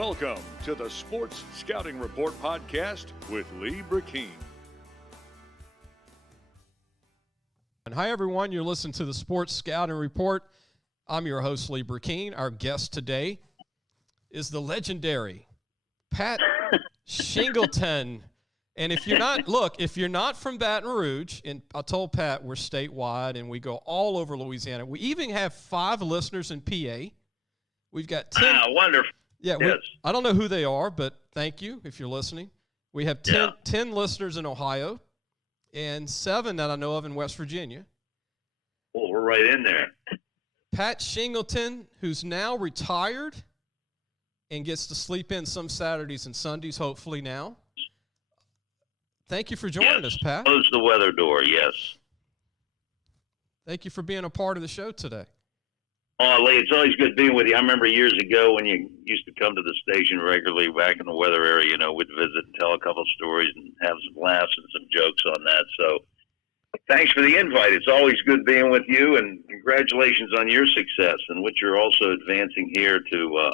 Welcome to the Sports Scouting Report podcast with Lee Brecheen. And hi, everyone. You're listening to the Sports Scouting Report. I'm your host, Lee Brecheen. Our guest today is the legendary Pat Shingleton. And if you're not from Baton Rouge, and I told Pat we're statewide and we go all over Louisiana. We even have 5 listeners in PA. We've got 10. Wonderful. Yeah, yes. I don't know who they are, but thank you if you're listening. We have 10 listeners in Ohio and 7 that I know of in West Virginia. Well, we're right in there. Pat Shingleton, who's now retired and gets to sleep in some Saturdays and Sundays, hopefully now. Thank you for joining us, Pat. Close the weather door, yes. Thank you for being a part of the show today. Oh, Lee, it's always good being with you. I remember years ago when you used to come to the station regularly back in the weather area, we'd visit and tell a couple stories and have some laughs and some jokes on that. So thanks for the invite. It's always good being with you, and congratulations on your success and what you're also advancing here to,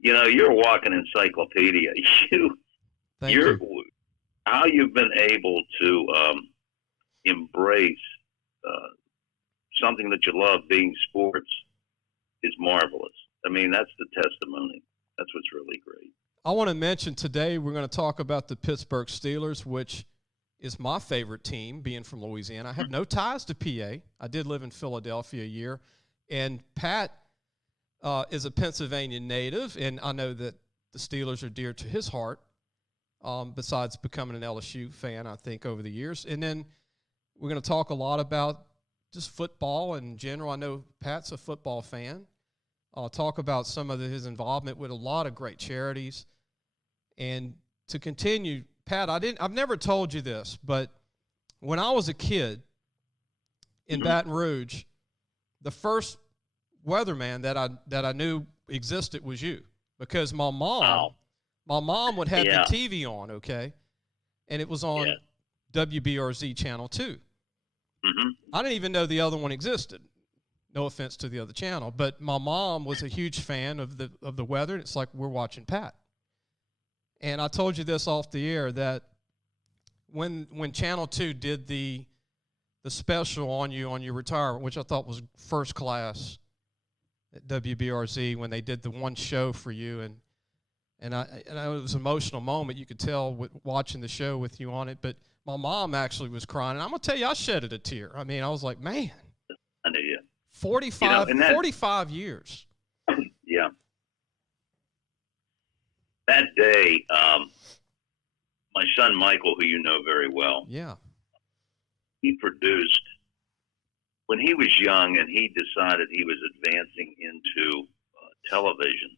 you're a walking encyclopedia. Thank you. How you've been able to embrace something that you love, being sports, is marvelous. I mean, that's the testimony. That's what's really great. I want to mention today we're going to talk about the Pittsburgh Steelers, which is my favorite team, being from Louisiana. I have no ties to PA. I did live in Philadelphia a year. And Pat is a Pennsylvania native, and I know that the Steelers are dear to his heart, besides becoming an LSU fan, I think, over the years. And then we're going to talk a lot about just football in general. I know Pat's a football fan. I'll talk about some of his involvement with a lot of great charities. And to continue, Pat, I've never told you this, but when I was a kid in Baton Rouge, the first weatherman that I knew existed was you, because my mom would have the TV on, okay, and it was on WBRZ Channel 2. Mm-hmm. I didn't even know the other one existed. No offense to the other channel, but my mom was a huge fan of the weather. And it's like we're watching Pat. And I told you this off the air that when Channel 2 did the special on your retirement, which I thought was first class at WBRZ, when they did the one show for you, and it was an emotional moment. You could tell watching the show with you on it, but my mom actually was crying. And I'm going to tell you, I shedded a tear. I mean, I was like, man. I knew you. 45 years. Yeah. That day, my son Michael, who you know very well, he produced, when he was young and he decided he was advancing into television,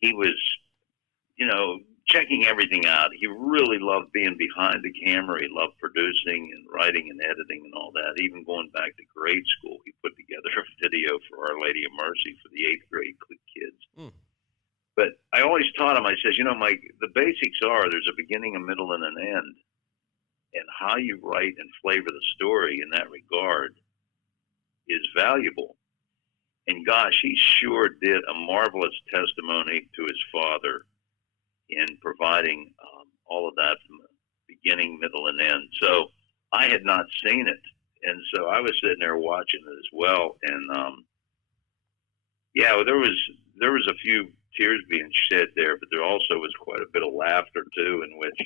he was, checking everything out. He really loved being behind the camera. He loved producing and writing and editing and all that. Even going back to grade school, he put together a video for Our Lady of Mercy for the 8th grade kids. Mm. But I always taught him, I says, Mike, the basics are there's a beginning, a middle, and an end. And how you write and flavor the story in that regard is valuable. And gosh, he sure did a marvelous testimony to his father in providing all of that from the beginning, middle, and end. So I had not seen it. And so I was sitting there watching it as well. And, there was a few tears being shed there, but there also was quite a bit of laughter, too, in which,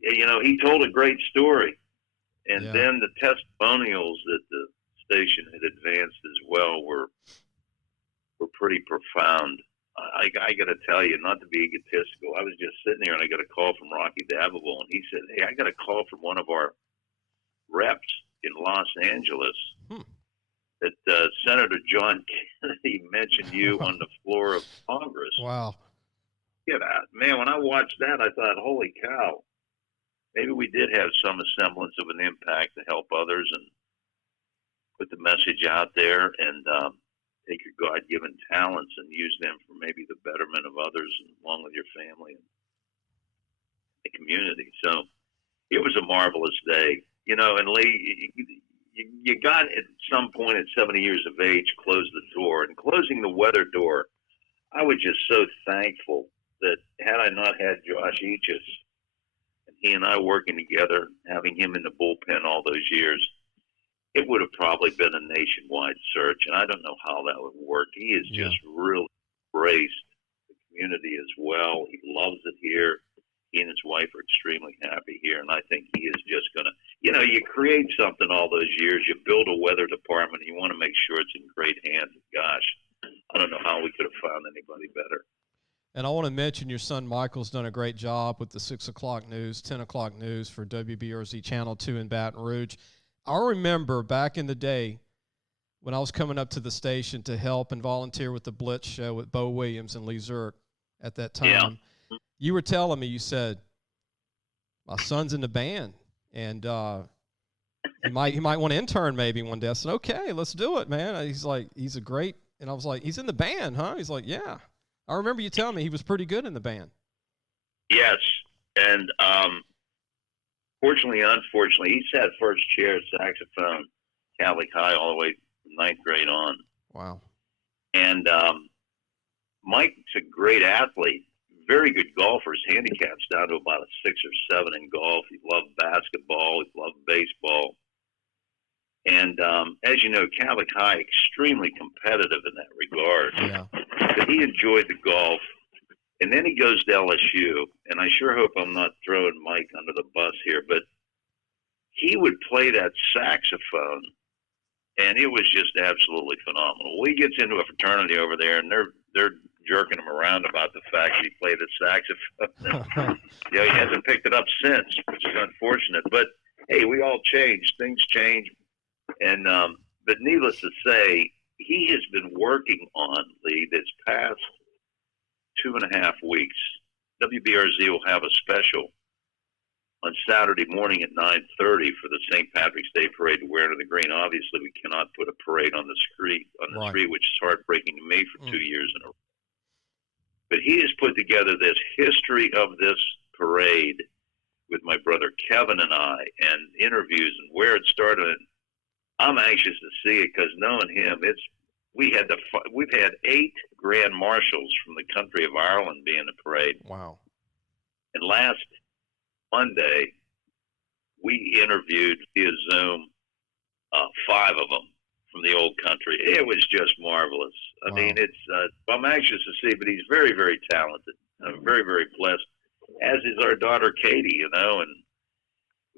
he told a great story. And then the testimonials that the station had advanced as well were pretty profound. I got to tell you, not to be egotistical, I was just sitting there and I got a call from Rocky Dabable, and he said, hey, I got a call from one of our reps in Los Angeles that Senator John Kennedy mentioned you on the floor of Congress. Wow. Get out. Man, when I watched that, I thought, holy cow, maybe we did have some semblance of an impact to help others and put the message out there and take your God-given talents and use them for maybe the betterment of others and along with your family and the community. So it was a marvelous day. And Lee, you got at some point at 70 years of age, close the door. And closing the weather door, I was just so thankful that had I not had Josh Eachus and he and I working together, having him in the bullpen all those years, it would have probably been a nationwide search. And I don't know how that would work. He has just really embraced the community as well. He loves it here. He and his wife are extremely happy here. And I think he is just going to, you create something all those years. You build a weather department. And you want to make sure it's in great hands. Gosh, I don't know how we could have found anybody better. And I want to mention your son Michael's done a great job with the 6 o'clock news, 10 o'clock news for WBRZ Channel 2 in Baton Rouge. I remember back in the day when I was coming up to the station to help and volunteer with the Blitz show with Bo Williams and Lee Zurich at that time. Yeah. You were telling me, you said, my son's in the band, and he might want to intern maybe one day. I said, okay, let's do it, man. He's like, he's a great, and I was like, he's in the band, huh? He's like, yeah. I remember you telling me he was pretty good in the band. Yes, and fortunately, unfortunately, he sat first chair saxophone, Catholic High, all the way from ninth grade on. Wow. And Mike's a great athlete, very good golfer. His handicap's down to about a 6 or 7 in golf. He loved basketball. He loved baseball. And as you know, Catholic High, extremely competitive in that regard. Yeah. But he enjoyed the golf. And then he goes to LSU, and I sure hope I'm not throwing Mike under the bus here, but he would play that saxophone, and it was just absolutely phenomenal. Well, he gets into a fraternity over there, and they're jerking him around about the fact that he played the saxophone. He hasn't picked it up since, which is unfortunate. But hey, we all change. Things change, and but needless to say, he has been working on Lee this past 2.5 weeks. WBRZ will have a special on Saturday morning at 9:30 for the St. Patrick's Day Parade to wear to the green. Obviously, we cannot put a parade on the street, which is heartbreaking to me for 2 years in a row. But he has put together this history of this parade with my brother Kevin and I, and interviews and where it started. And I'm anxious to see it because knowing him, we've had 8 grand marshals from the country of Ireland be in the parade. Wow. And last Monday, we interviewed via Zoom 5 of them from the old country. It was just marvelous. I mean, I'm anxious to see, but he's very, very talented. I'm very, very blessed, as is our daughter Katie, and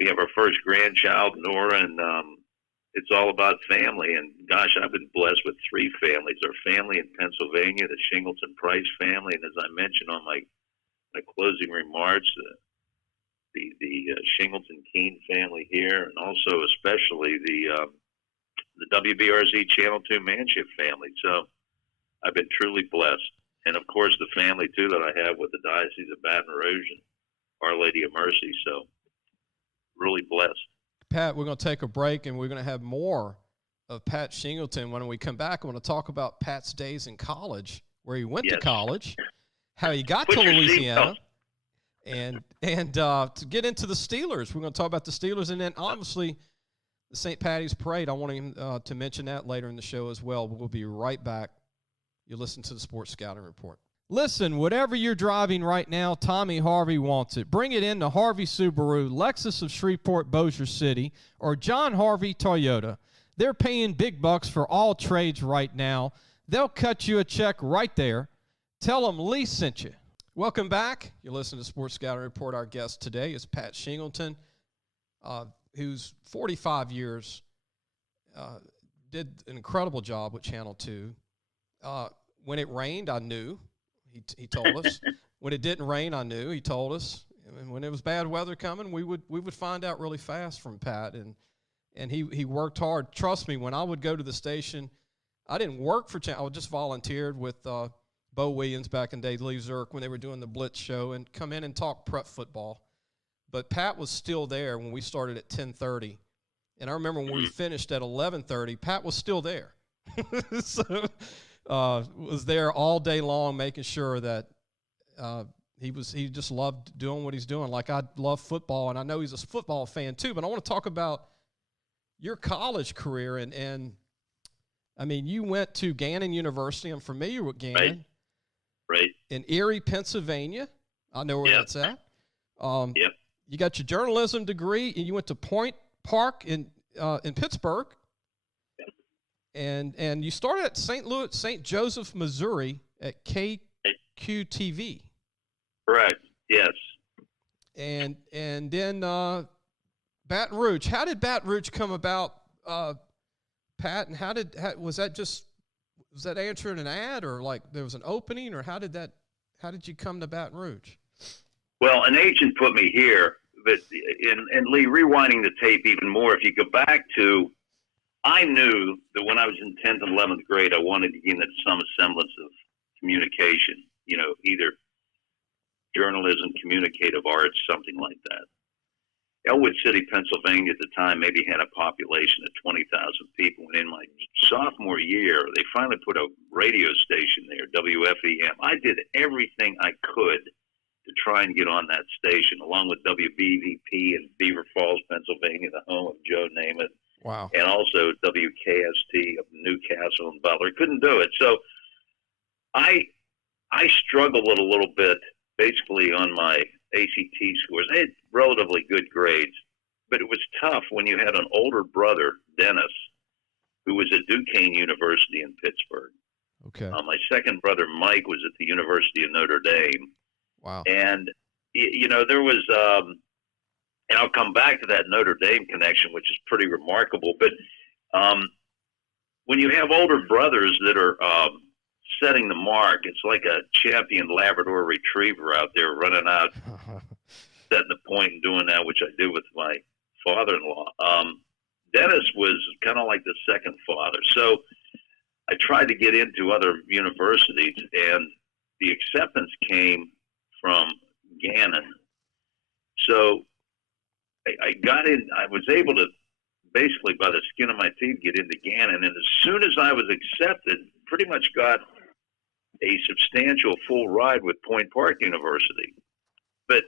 we have our first grandchild, Nora, and it's all about family. And gosh, I've been blessed with 3 families. Our family in Pennsylvania, the Shingleton Price family, and as I mentioned on my closing remarks, the Shingleton Keene family here, and also especially the WBRZ Channel 2 Manship family. So I've been truly blessed. And of course the family too that I have with the Diocese of Baton Rouge and Our Lady of Mercy. So really blessed. Pat, we're going to take a break, and we're going to have more of Pat Shingleton. When we come back, I want to talk about Pat's days in college, where he went to college, how he got to Louisiana, and to get into the Steelers. We're going to talk about the Steelers, and then obviously the St. Patty's Parade. I want him to mention that later in the show as well. We'll be right back. You listen to the Sports Scouting Report. Listen, whatever you're driving right now, Tommy Harvey wants it. Bring it in to Harvey Subaru, Lexus of Shreveport, Bossier City, or John Harvey Toyota. They're paying big bucks for all trades right now. They'll cut you a check right there. Tell them Lee sent you. Welcome back. You listen to Sports Scouting Report. Our guest today is Pat Shingleton, who's 45 years, did an incredible job with Channel 2. When it rained, I knew. He told us. When it didn't rain, I knew. He told us. And when it was bad weather coming, we would find out really fast from Pat. And he worked hard. Trust me, when I would go to the station, I didn't work for Channel. I just volunteered with Bo Williams back in the day, Lee Zurich, when they were doing the Blitz show, and come in and talk prep football. But Pat was still there when we started at 10:30. And I remember when we finished at 11:30, Pat was still there. So was there all day long, making sure that he just loved doing what he's doing. Like, I love football, and I know he's a football fan too. But I want to talk about your college career, and I mean, you went to Gannon University. I'm familiar with Gannon. in Erie, Pennsylvania. I know where that's at. Yep. You got your journalism degree, and you went to Point Park in Pittsburgh. Yep. And you started at St. Joseph, Missouri at KQTV. Correct. Yes. And then Baton Rouge. How did Baton Rouge come about, Pat? And was that answering an ad, or like there was an opening, or how did you come to Baton Rouge? Well, an agent put me here, but and Lee, rewinding the tape even more, if you go back to, I knew that when I was in 10th and 11th grade, I wanted to get into some semblance of communication, either journalism, communicative arts, something like that. Elwood City, Pennsylvania at the time maybe had a population of 20,000 people. And in my sophomore year, they finally put a radio station there, WFEM. I did everything I could to try and get on that station, along with WBVP in Beaver Falls, Pennsylvania, the home of Joe Namath. Wow. And also WKST of Newcastle and Butler. Couldn't do it. So I struggled a little bit basically on my ACT scores. I had relatively good grades, but it was tough when you had an older brother, Dennis, who was at Duquesne University in Pittsburgh. Okay. My second brother, Mike, was at the University of Notre Dame. Wow. And, there was, and I'll come back to that Notre Dame connection, which is pretty remarkable. But when you have older brothers that are setting the mark, it's like a champion Labrador retriever out there running out, setting the point and doing that, which I did with my father-in-law. Dennis was kind of like the second father. So I tried to get into other universities, and the acceptance came from Gannon. So I got in, I was able to basically by the skin of my teeth get into Gannon. And as soon as I was accepted, pretty much got a substantial full ride with Point Park University. But,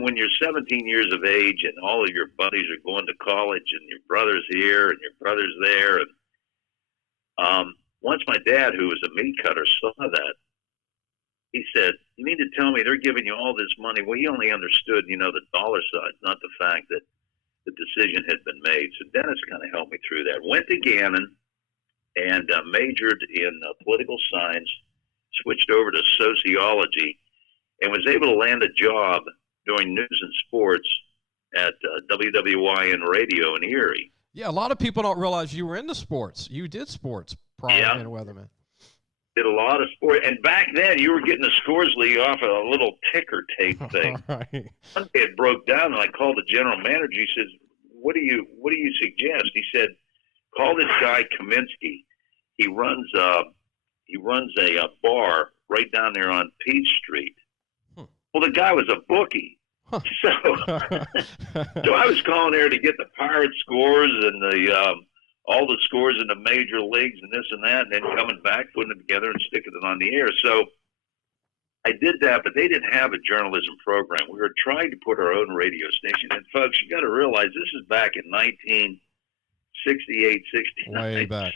when you're 17 years of age and all of your buddies are going to college and your brother's here and your brother's there. And once my dad, who was a meat cutter, saw that, he said, "You need to tell me they're giving you all this money." Well, he only understood, the dollar side, not the fact that the decision had been made. So Dennis kind of helped me through that. Went to Gannon and majored in political science, switched over to sociology, and was able to land a job doing news and sports at WWYN Radio in Erie. Yeah, a lot of people don't realize you were into sports. You did sports prior to being a weatherman. Did a lot of sport, and back then you were getting the scores league off of a little ticker tape thing. Right. One day it broke down, and I called the general manager. He says, "What do you suggest?" He said, "Call this guy Kaminsky. He runs a bar right down there on Peach Street." Well, the guy was a bookie. So I was calling there to get the Pirate scores and the all the scores in the major leagues and this and that, and then coming back, putting it together and sticking it on the air. So I did that, but they didn't have a journalism program. We were trying to put our own radio station. And folks, you got to realize this is back in 1968, 69. Way back.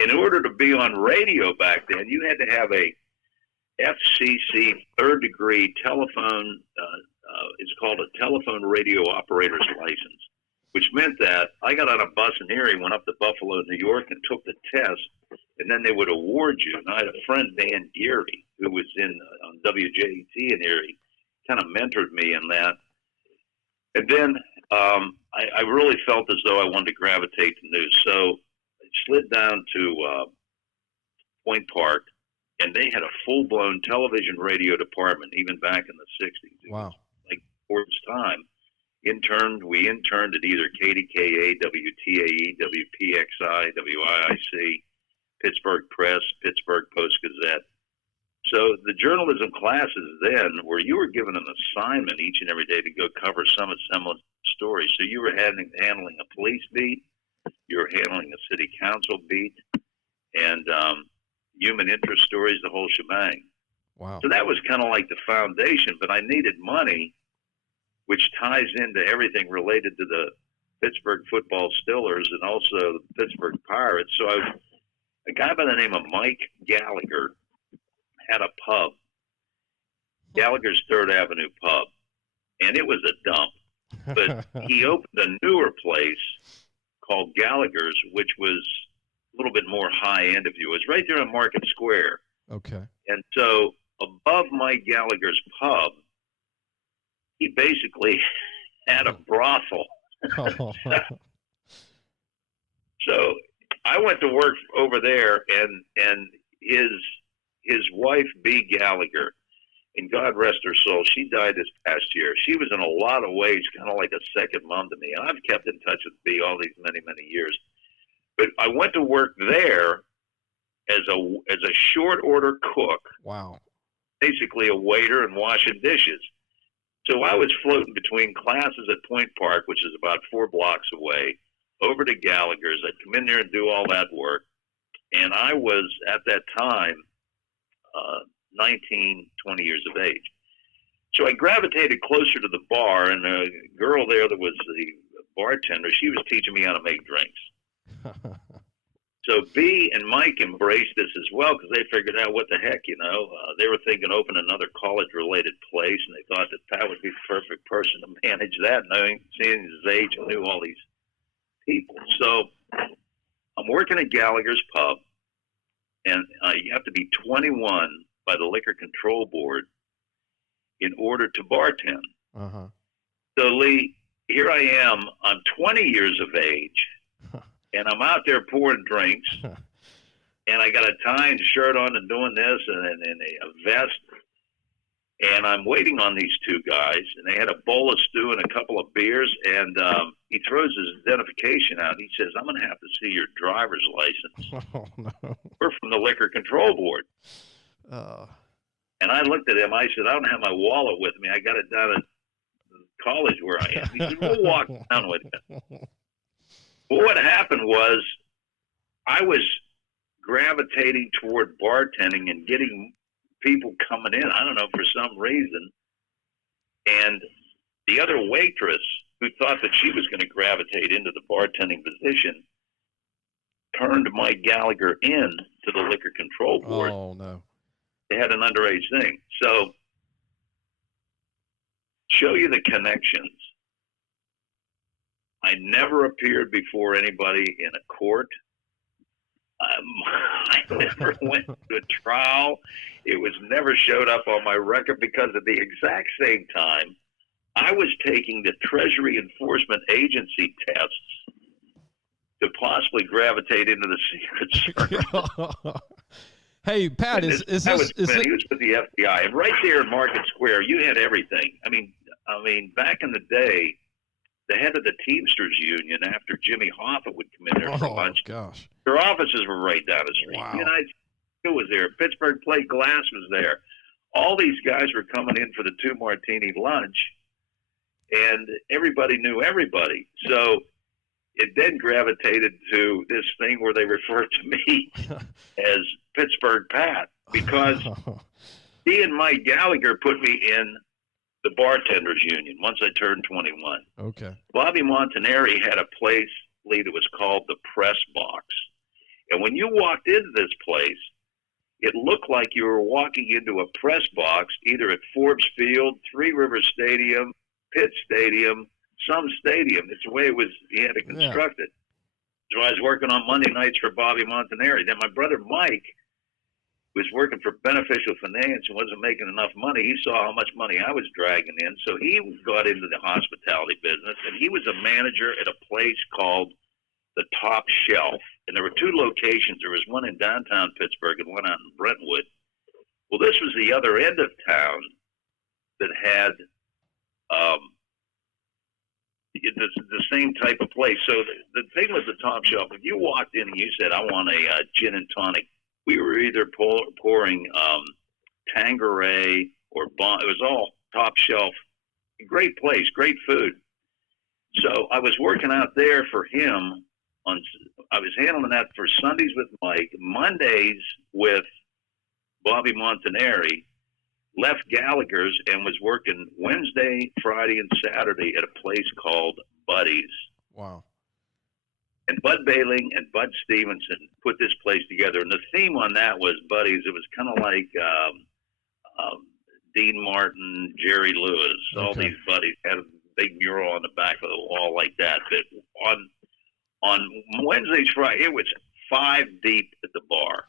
In order to be on radio back then, you had to have a FCC third-degree telephone, it's called a telephone radio operator's license, which meant that I got on a bus in Erie, went up to Buffalo, New York, and took the test, and then they would award you. And I had a friend, Dan Geary, who was on WJET in Erie, kind of mentored me in that. And then I really felt as though I wanted to gravitate to news. So I slid down to Point Park, and they had a full-blown television radio department, even back in the 60s. It Wow. was like Ford's time. We interned at either KDKA, WTAE, WPXI, WIIC, Pittsburgh Press, Pittsburgh Post-Gazette. So the journalism classes then where you were given an assignment each and every day to go cover some semblance story. So you were handling a police beat, you were handling a city council beat, and human interest stories, the whole shebang. Wow. So that was kind of like the foundation, but I needed money, which ties into everything related to the Pittsburgh football Steelers and also the Pittsburgh Pirates. So a guy by the name of Mike Gallagher had a pub, Gallagher's Third Avenue Pub, and it was a dump. But he opened a newer place called Gallagher's, which was a little bit more high-end, if you will. It was right there on Market Square. Okay. And so above my Gallagher's Pub, he basically had a brothel. So I went to work over there, and his wife, Bea Gallagher, and God rest her soul, she died this past year. She was in a lot of ways kind of like a second mom to me. And I've kept in touch with Bea all these many, many years. But I went to work there as a short order cook. Wow. Basically a waiter and washing dishes. So I was floating between classes at Point Park, which is about 4 blocks away, over to Gallagher's. I'd come in there and do all that work. And I was, at that time, 19, 20 years of age. So I gravitated closer to the bar, and a girl there that was the bartender, she was teaching me how to make drinks. So Bea and Mike embraced this as well because they figured out what the heck, they were thinking open another college-related place, and they thought that Pat would be the perfect person to manage that, knowing, seeing his age, and knew all these people. So I'm working at Gallagher's Pub, and you have to be 21 by the Liquor Control Board in order to bartend. Uh-huh. So, Lee, here I am. I'm 20 years of age, and I'm out there pouring drinks, and I got a tie and shirt on and doing this and a vest, and I'm waiting on these two guys, and they had a bowl of stew and a couple of beers, and he throws his identification out. He says, "I'm going to have to see your driver's license." Oh, no. We're from the Liquor Control Board. And I looked at him. I said, "I don't have my wallet with me. I got it down at college where I am." He said, "We'll walk down with you." Well, what happened was I was gravitating toward bartending and getting people coming in, I don't know, for some reason. And the other waitress who thought that she was going to gravitate into the bartending position turned Mike Gallagher in to the Liquor Control Board. Oh, no. They had an underage thing. So, show you the connections. I never appeared before anybody in a court. I never went to a trial. It was never showed up on my record because at the exact same time, I was taking the Treasury Enforcement Agency tests to possibly gravitate into the Secret Service. Hey, Pat, is this? He was with the FBI, and right there in Market Square, you had everything. I mean, back in the day, the head of the Teamsters Union, after Jimmy Hoffa would come in there for lunch, gosh, their offices were right down the street. Wow. The United States was there. Pittsburgh Plate Glass was there. All these guys were coming in for the 2-martini lunch, and everybody knew everybody. So it then gravitated to this thing where they refer to me as Pittsburgh Pat, because he and Mike Gallagher put me in the Bartenders Union once I turned 21. Okay. Bobby Montanari had a place, Lee, that was called the Press Box. And when you walked into this place, it looked like you were walking into a press box, either at Forbes Field, Three Rivers Stadium, Pitt Stadium, some stadium. It's the way it was, he had it constructed. So I was working on Monday nights for Bobby Montanari. Then my brother Mike was working for Beneficial Finance and wasn't making enough money. He saw how much money I was dragging in, so he got into the hospitality business, and he was a manager at a place called the Top Shelf. And there were 2 locations. There was one in downtown Pittsburgh and one out in Brentwood. Well, this was the other end of town that had the same type of place. So the thing was the Top Shelf. If you walked in and you said, "I want a gin and tonic," we were either pouring Tanqueray or Bond. It was all Top Shelf. Great place, great food. So I was working out there for him. I was handling that for Sundays with Mike, Mondays with Bobby Montanari, left Gallagher's and was working Wednesday, Friday, and Saturday at a place called Buddy's. Wow. And Bud Bailing and Bud Stevenson put this place together. And the theme on that was buddies. It was kind of like Dean Martin, Jerry Lewis, all these buddies had a big mural on the back of the wall like that. But on Wednesdays, Friday, it was 5 deep at the bar.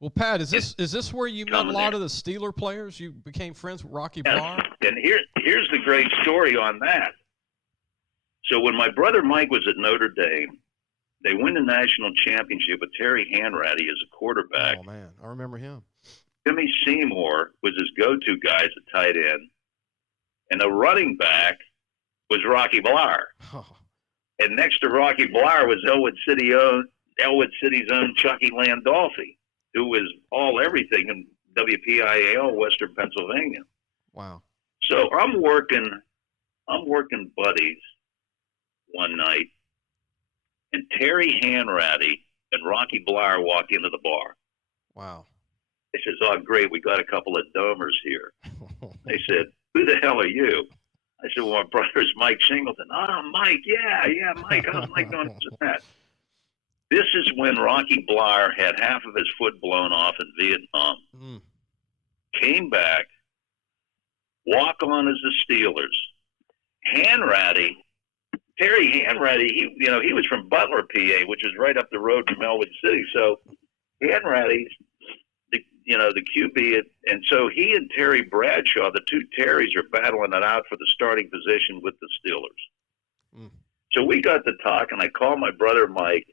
Well, Pat, is this where you met a lot of the Steeler players? You became friends with Rocky Blau? And here's the great story on that. So when my brother Mike was at Notre Dame, they win the national championship with Terry Hanratty as a quarterback. Oh, man, I remember him. Jimmy Seymour was his go-to guy as a tight end. And the running back was Rocky Blau. Oh. And next to Rocky Blau was Elwood City's own Chucky Landolfi, who was all everything in WPIAL, Western Pennsylvania. Wow. So I'm working buddies one night, and Terry Hanratty and Rocky Blau walk into the bar. Wow. They says, "Oh, great, we got a couple of domers here." They said, "Who the hell are you?" I said, "Well, my brother's Mike Shingleton." "Oh, Mike, yeah, Mike. How's Mike doing that?" This is when Rocky Blau had half of his foot blown off in Vietnam. Came back, walk on as the Steelers. Hanratty, Terry Hanratty, he was from Butler, PA, which is right up the road from Elwood City. So Hanratty, the QB, and so he and Terry Bradshaw, the two Terrys, are battling it out for the starting position with the Steelers. So we got to talk, and I called my brother Mike,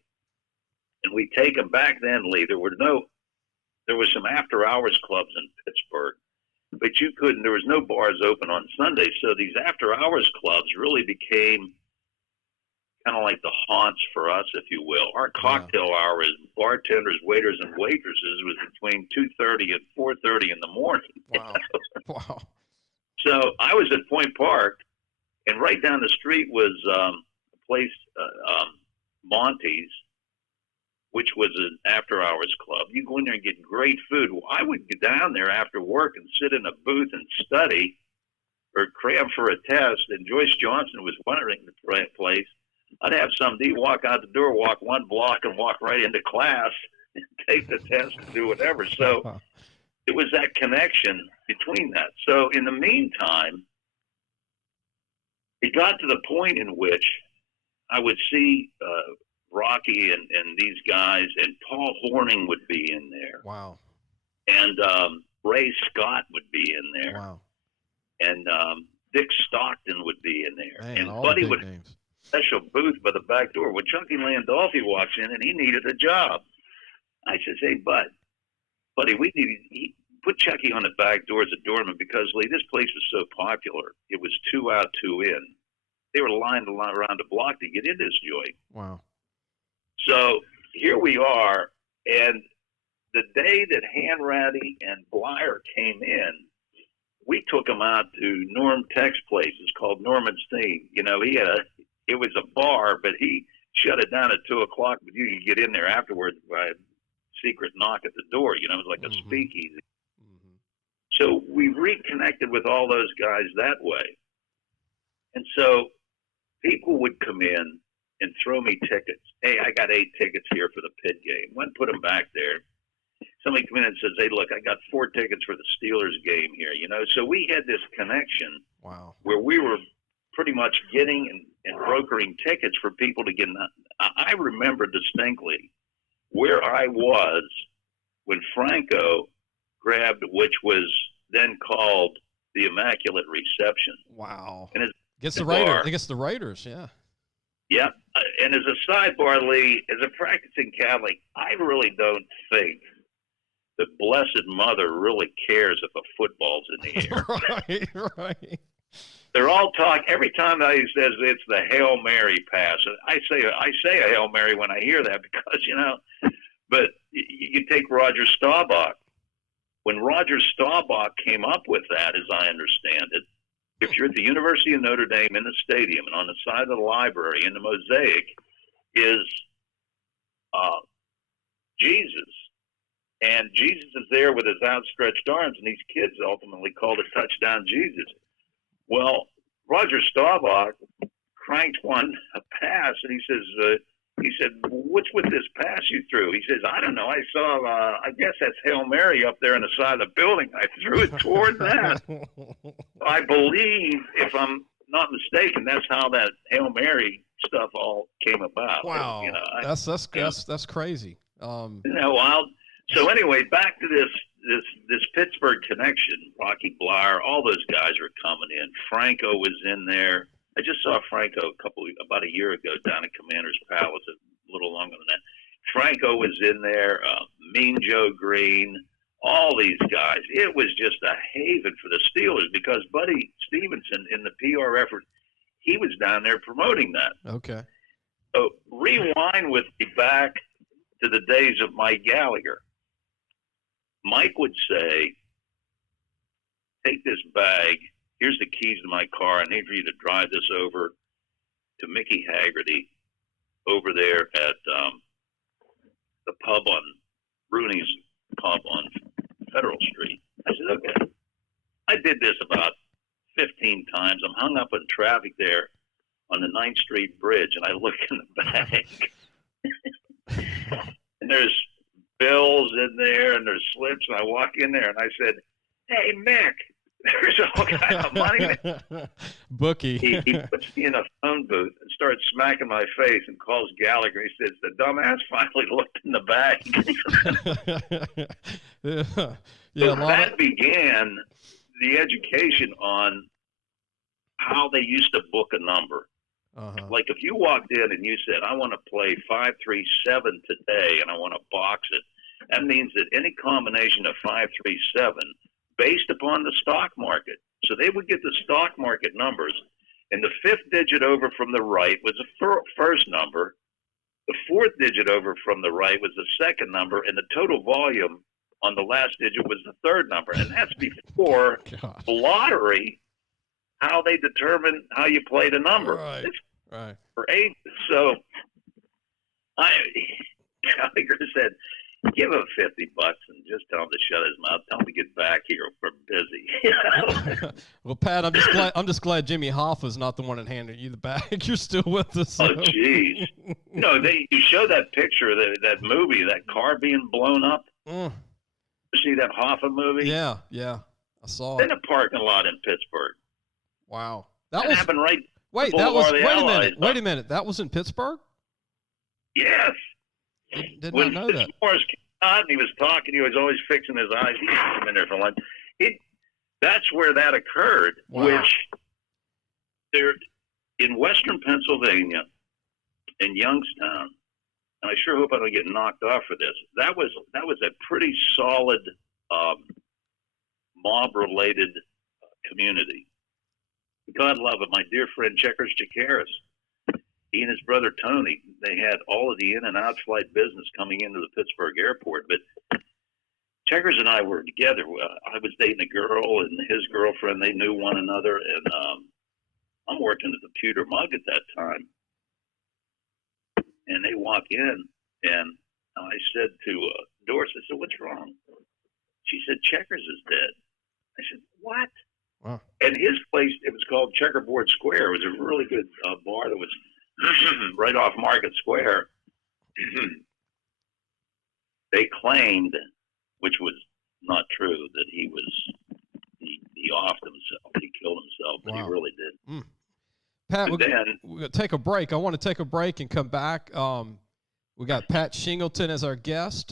and we take him back then, Lee. There were some after-hours clubs in Pittsburgh, but there was no bars open on Sundays. So these after-hours clubs really became kind of like the haunts for us, if you will. Our cocktail hours, bartenders, waiters, and waitresses was between 2:30 and 4:30 in the morning. Wow. Wow. So I was at Point Park, and right down the street was a place, Monty's, which was an after-hours club. You go in there and get great food. Well, I would go down there after work and sit in a booth and study or cram for a test, and Joyce Johnson was running the place. I'd have somebody walk out the door, walk one block, and walk right into class and take the test and do whatever. So it was that connection between that. So in the meantime, it got to the point in which I would see Rocky and these guys, and Paul Hornung would be in there. Wow. And Ray Scott would be in there. Wow. And Dick Stockton would be in there. Man, and all Buddy big would names. Special booth by the back door. Well, Chucky Landolfi walks in, and he needed a job. I says, "Hey, Buddy, we put Chucky on the back door as a doorman because, Lee, this place was so popular. It was 2 out, 2 in. They were lined around the block to get in this joint." Wow. So here we are, and the day that Hanratty and Blyer came in, we took him out to Norm Tech's place. It's called Norman's Theme. It was a bar, but he shut it down at 2 o'clock, but you could get in there afterwards by a secret knock at the door. It was like a speakeasy. So we reconnected with all those guys that way. And so people would come in and throw me tickets. "Hey, I got 8 tickets here for the Pitt game." Went and put them back there. Somebody come in and says, "Hey, look, I got 4 tickets for the Steelers game here." So we had this connection. Wow. Where we were pretty much getting and brokering tickets for people to get. I remember distinctly where I was when Franco grabbed, which was then called the Immaculate Reception. Wow. And Against the Raiders, yeah. Yeah. And as a sidebar, Lee, as a practicing Catholic, I really don't think the Blessed Mother really cares if a football's in the air. Right. They're all talking every time he says it's the Hail Mary pass. I say a Hail Mary when I hear that because But you can take Roger Staubach. When Roger Staubach came up with that, as I understand it, if you're at the University of Notre Dame in the stadium and on the side of the library in the mosaic is Jesus. And Jesus is there with his outstretched arms, and these kids ultimately called it Touchdown Jesus. Well, Roger Staubach cranked one a pass, and he says, He said, what's with this pass you threw? He says, I don't know. I saw, I guess that's Hail Mary up there on the side of the building. I threw it toward that. I believe, if I'm not mistaken, that's how that Hail Mary stuff all came about. Wow. You know, that's crazy. Isn't that wild? So anyway, back to this Pittsburgh connection. Rocky Blyer, all those guys are coming in. Franco was in there. I just saw Franco about a year ago down at Commander's Palace, a little longer than that. Franco was in there, Mean Joe Green, all these guys. It was just a haven for the Steelers because Buddy Stevenson, in the PR effort, he was down there promoting that. Okay. So rewind with me back to the days of Mike Gallagher. Mike would say, take this bag. Here's the keys to my car. I need for you to drive this over to Mickey Haggerty over there at the pub on Rooney's pub on Federal Street. I said, okay. I did this about 15 times. I'm hung up in traffic there on the 9th Street Bridge, and I look in the bag. And there's bills in there, and there's slips, and I walk in there, and I said, hey, Mick. There's all kind of money there. Bookie. He puts me in a phone booth and starts smacking my face and calls Gallagher. He says, the dumbass finally looked in the bag. Yeah, so that began the education on how they used to book a number. Uh-huh. Like if you walked in and you said, I want to play 537 today and I want to box it, that means that any combination of 537 based upon the stock market. So they would get the stock market numbers, and the 5th digit over from the right was the first number, the 4th digit over from the right was the second number, and the total volume on the last digit was the 3rd number. And that's before the lottery, how they determine how you played a number. Right. Right. For ages. So Gallagher said, give him $50 and just tell him to shut his mouth. Tell him to get back here. We're busy. Well, Pat, I'm just glad Jimmy Hoffa's not the one that handed you the bag. You're still with us. Oh, jeez. You show that picture, that movie, that car being blown up. You see that Hoffa movie? Yeah, I saw it. In a parking lot in Pittsburgh. Wow, that happened right. Wait a minute. That was in Pittsburgh? Yes. Did not know that. Morris came out and he was talking. He was always fixing his eyes. He used to come in there for lunch. That's where that occurred. Wow. Which there in Western Pennsylvania, in Youngstown, and I sure hope I don't get knocked off for this. That was a pretty solid mob-related community. God love it, my dear friend Checkers Chikaris. He and his brother Tony, they had all of the in and out flight business coming into the Pittsburgh airport. But Checkers and I were together. I was dating a girl, and his girlfriend. They knew one another, and I'm working at the Pewter Mug at that time. And they walk in, and I said to Doris, I said, "What's wrong?" She said, "Checkers is dead." I said, "What?" Wow. And his place, it was called Checkerboard Square. It was a really good bar that was right off Market Square. They claimed, which was not true, that he offed himself. He killed himself, but wow. He really did. Pat, we're going to take a break. I want to take a break and come back. We got Pat Shingleton as our guest.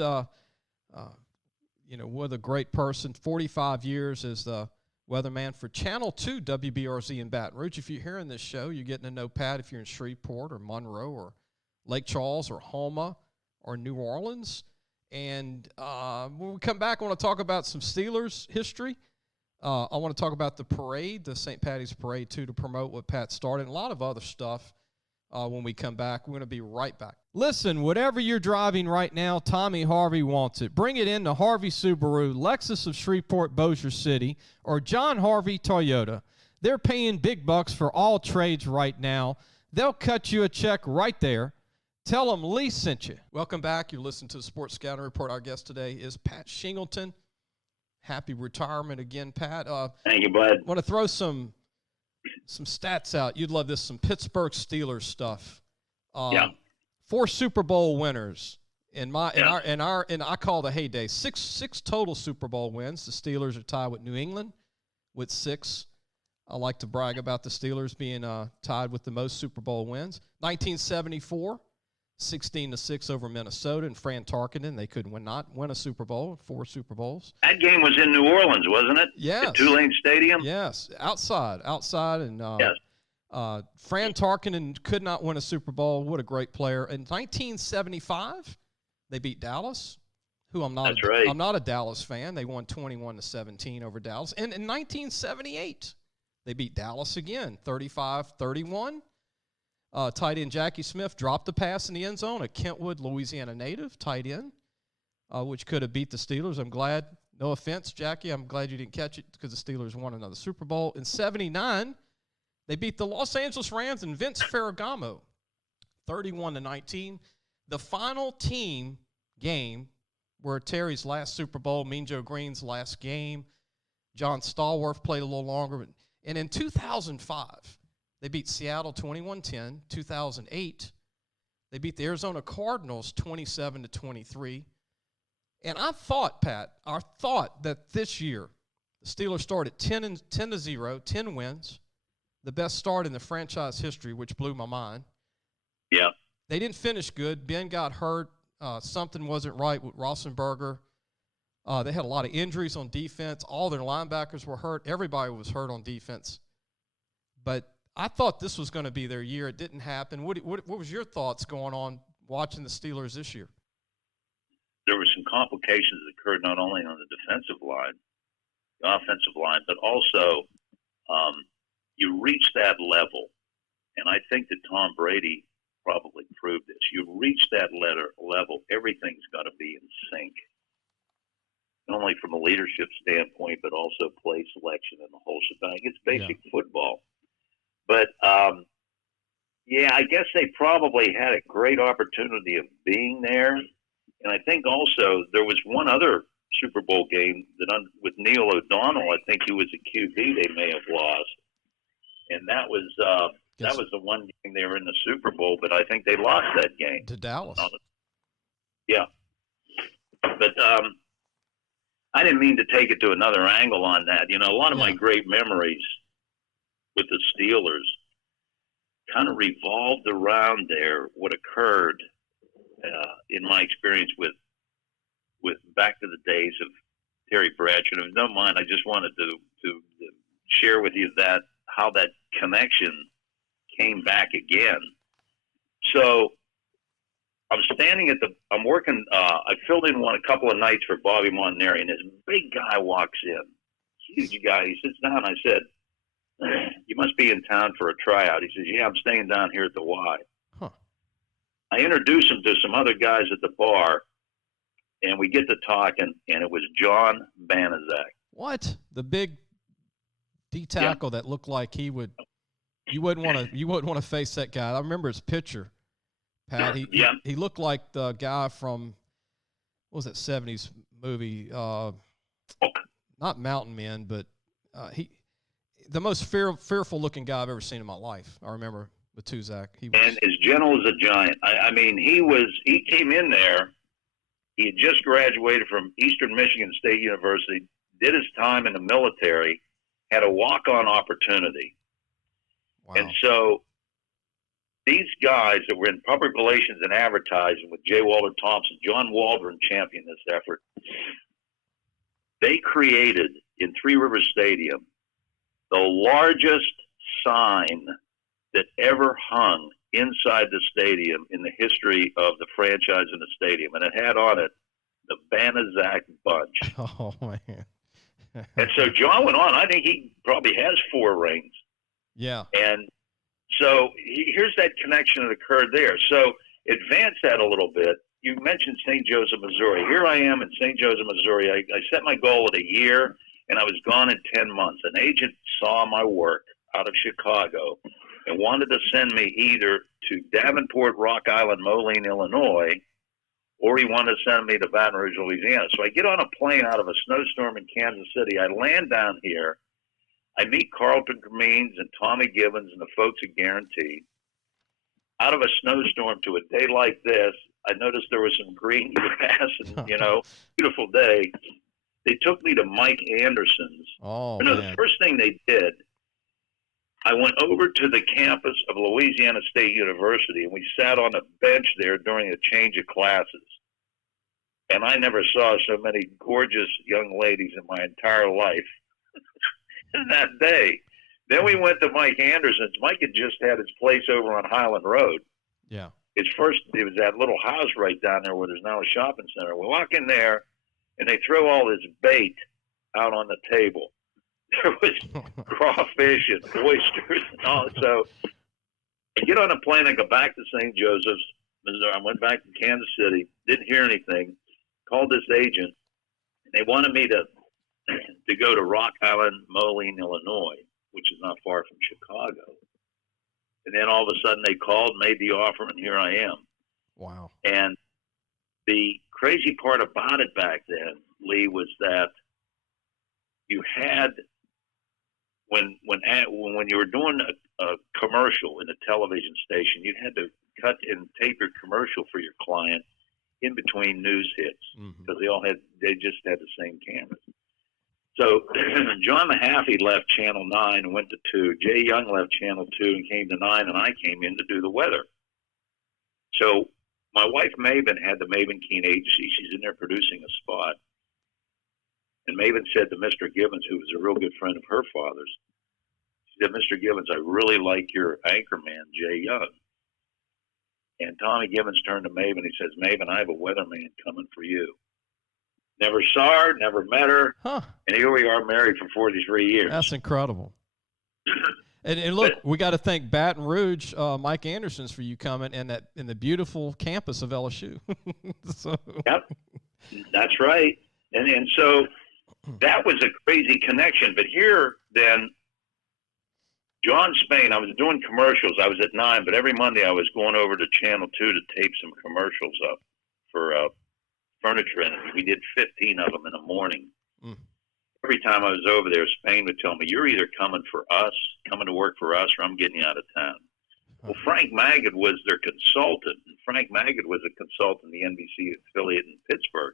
What a great person. 45 years as the weatherman for Channel 2 WBRZ in Baton Rouge. If you're hearing this show, you're getting to know Pat if you're in Shreveport or Monroe or Lake Charles or Houma or New Orleans. And when we come back, I want to talk about some Steelers history. I want to talk about the parade, the St. Patty's Parade, too, to promote what Pat started, and a lot of other stuff when we come back. We're going to be right back. Listen, whatever you're driving right now, Tommy Harvey wants it. Bring it in to Harvey Subaru, Lexus of Shreveport, Bossier City, or John Harvey Toyota. They're paying big bucks for all trades right now. They'll cut you a check right there. Tell them Lee sent you. Welcome back. You're listening to the Sports Scouting Report. Our guest today is Pat Shingleton. Happy retirement again, Pat. Thank you, bud. I want to throw some stats out. You'd love this, some Pittsburgh Steelers stuff. Yeah. 4 Super Bowl winners in I call the heyday. Six total Super Bowl wins. The Steelers are tied with New England with 6. I like to brag about the Steelers being tied with the most Super Bowl wins. 1974, 16-6 over Minnesota, and Fran Tarkenton. They could not win a Super Bowl. 4 Super Bowls. That game was in New Orleans, wasn't it? Yes. At Tulane Stadium. Yes, outside, and yes. Fran Tarkenton could not win a Super Bowl. What a great player! In 1975, they beat Dallas, who I'm not. That's right. I'm not a Dallas fan. They won 21-17 over Dallas. And in 1978, they beat Dallas again, 35-31. Tight end Jackie Smith dropped the pass in the end zone. A Kentwood, Louisiana native, tight end, which could have beat the Steelers. I'm glad. No offense, Jackie. I'm glad you didn't catch it because the Steelers won another Super Bowl. In 79, they beat the Los Angeles Rams and Vince Ferragamo, 31-19. The final team game were Terry's last Super Bowl, Mean Joe Green's last game. John Stallworth played a little longer. And in 2005, they beat Seattle 21-10. 2008, they beat the Arizona Cardinals 27-23. And I thought that this year the Steelers started 10-0, 10 wins, the best start in the franchise history, which blew my mind. Yeah. They didn't finish good. Ben got hurt. Something wasn't right with Rosenberger. They had a lot of injuries on defense. All their linebackers were hurt. Everybody was hurt on defense. But I thought this was going to be their year. It didn't happen. What was your thoughts going on watching the Steelers this year? There were some complications that occurred not only on the defensive line, the offensive line, but also you reach that level, and I think that Tom Brady probably proved this. You reach that level, everything's got to be in sync, not only from a leadership standpoint, but also play selection and the whole shebang. It's basic football. But, I guess they probably had a great opportunity of being there. And I think also there was one other Super Bowl game that with Neil O'Donnell, I think he was a QB they may have lost. And that was the one game they were in the Super Bowl, but I think they lost that game. To Dallas. Yeah. But I didn't mean to take it to another angle on that. You know, a lot of my great memories with the Steelers kind of revolved around what occurred in my experience with back to the days of Terry Bradshaw. And if you don't mind, I just wanted to share with you how that connection came back again. So I'm working, I filled in a couple of nights for Bobby Montanari, and this big guy walks in, huge guy. He sits down. I said, "You must be in town for a tryout." He says, "Yeah, I'm staying down here at the Y." Huh. I introduced him to some other guys at the bar, and we get to talking, and it was John Banaszak. What? The big D tackle that looked like you wouldn't want to face that guy. I remember his picture, Pat. He looked like the guy from, what was that 70s movie? Not Mountain Men, but the most fearful looking guy I've ever seen in my life. I remember with Tuzak. And as gentle as a giant. I mean, he came in there. He had just graduated from Eastern Michigan State University, did his time in the military, had a walk-on opportunity. Wow. And so these guys that were in public relations and advertising with J. Walter Thompson, John Waldron championed this effort. They created in Three Rivers Stadium the largest sign that ever hung inside the stadium in the history of the franchise in the stadium. And it had on it the Banaszak Bunch. Oh, man. And so John went on. I think he probably has 4 rings. Yeah. And so here's that connection that occurred there. So advance that a little bit. You mentioned St. Joseph, Missouri. Here I am in St. Joseph, Missouri. I set my goal at a year, and I was gone in 10 months. An agent saw my work out of Chicago and wanted to send me either to Davenport, Rock Island, Moline, Illinois, or he wanted to send me to Baton Rouge, Louisiana. So I get on a plane out of a snowstorm in Kansas City. I land down here. I meet Carlton Means and Tommy Gibbons and the folks at Guaranteed. out of a snowstorm to a day like this. I noticed there was some green grass and, beautiful day. They took me to Mike Anderson's. Oh, man. man. The first thing they did, I went over to the campus of Louisiana State University, and we sat on a bench there during a change of classes. And I never saw so many gorgeous young ladies in my entire life that day. Then we went to Mike Anderson's. Mike had just had his place over on Highland Road. Yeah. It was that little house right down there where there's now a shopping center. We walk in there, and they throw all this bait out on the table. There was crawfish and oysters and all. So I get on a plane and go back to St. Joseph's, Missouri. I went back to Kansas City, didn't hear anything, called this agent, and they wanted me to go to Rock Island, Moline, Illinois, which is not far from Chicago. And then all of a sudden they called, made the offer, and here I am. Wow. And the crazy part about it back then, Lee, was that you had, when you were doing a commercial in a television station, you had to cut and tape your commercial for your client in between news hits, because they just had the same cameras. So John Mahaffey left Channel 9 and went to 2. Jay Young left Channel 2 and came to 9, and I came in to do the weather. So my wife Maven had the Maven Keen Agency. She's in there producing a spot. And Maven said to Mr. Gibbons, who was a real good friend of her father's, she said, Mr. Gibbons, I really like your anchorman, Jay Young. And Tommy Gibbons turned to Maven. He says, Maven, I have a weatherman coming for you. Never saw her, never met her, and here we are married for 43 years. That's incredible. and look, we got to thank Baton Rouge, Mike Anderson's, for you coming in the beautiful campus of LSU. Yep, that's right. And so that was a crazy connection. But here, then, John Spain, I was doing commercials. I was at 9, but every Monday I was going over to Channel 2 to tape some commercials up for furniture, and we did 15 of them in the morning. Every time I was over there, Spain would tell me, you're either coming to work for us, or I'm getting you out of town. Well, Frank Magid was their consultant, and Frank Magid was a consultant in the NBC affiliate in Pittsburgh.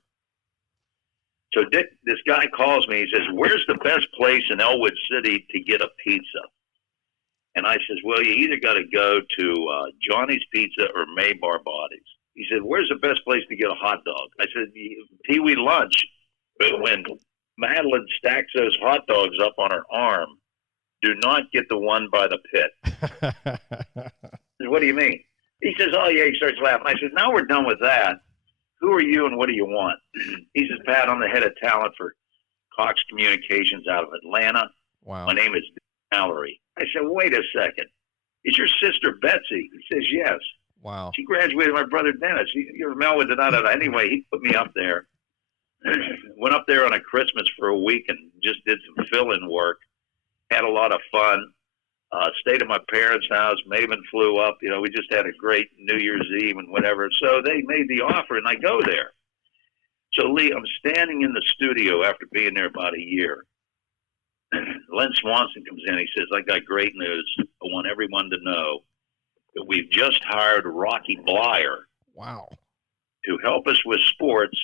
So Dick, this guy calls me, he says, where's the best place in Elwood City to get a pizza? And I says, well, you either got to go to Johnny's Pizza or Maybar Bodies. He said, where's the best place to get a hot dog? I said, Pee-wee Lunch. But when Madeline stacks those hot dogs up on her arm, do not get the one by the pit. I said, what do you mean? He says, oh, yeah, he starts laughing. I said, now we're done with that. Who are you and what do you want? He says, Pat, I'm the head of talent for Cox Communications out of Atlanta. Wow. My name is Mallory. I said, wait a second. Is your sister Betsy? He says, yes. Wow. She graduated with my brother Dennis. You're Melwood da. Anyway, he put me up there. Went up there on a Christmas for a week and just did some fill-in work. Had a lot of fun. Stayed at my parents' house. Maven flew up. We just had a great New Year's Eve and whatever. So they made the offer, and I go there. So, Lee, I'm standing in the studio after being there about a year. Len Swanson comes in. He says, I got great news. I want everyone to know that we've just hired Rocky Blyer. Wow. To help us with sports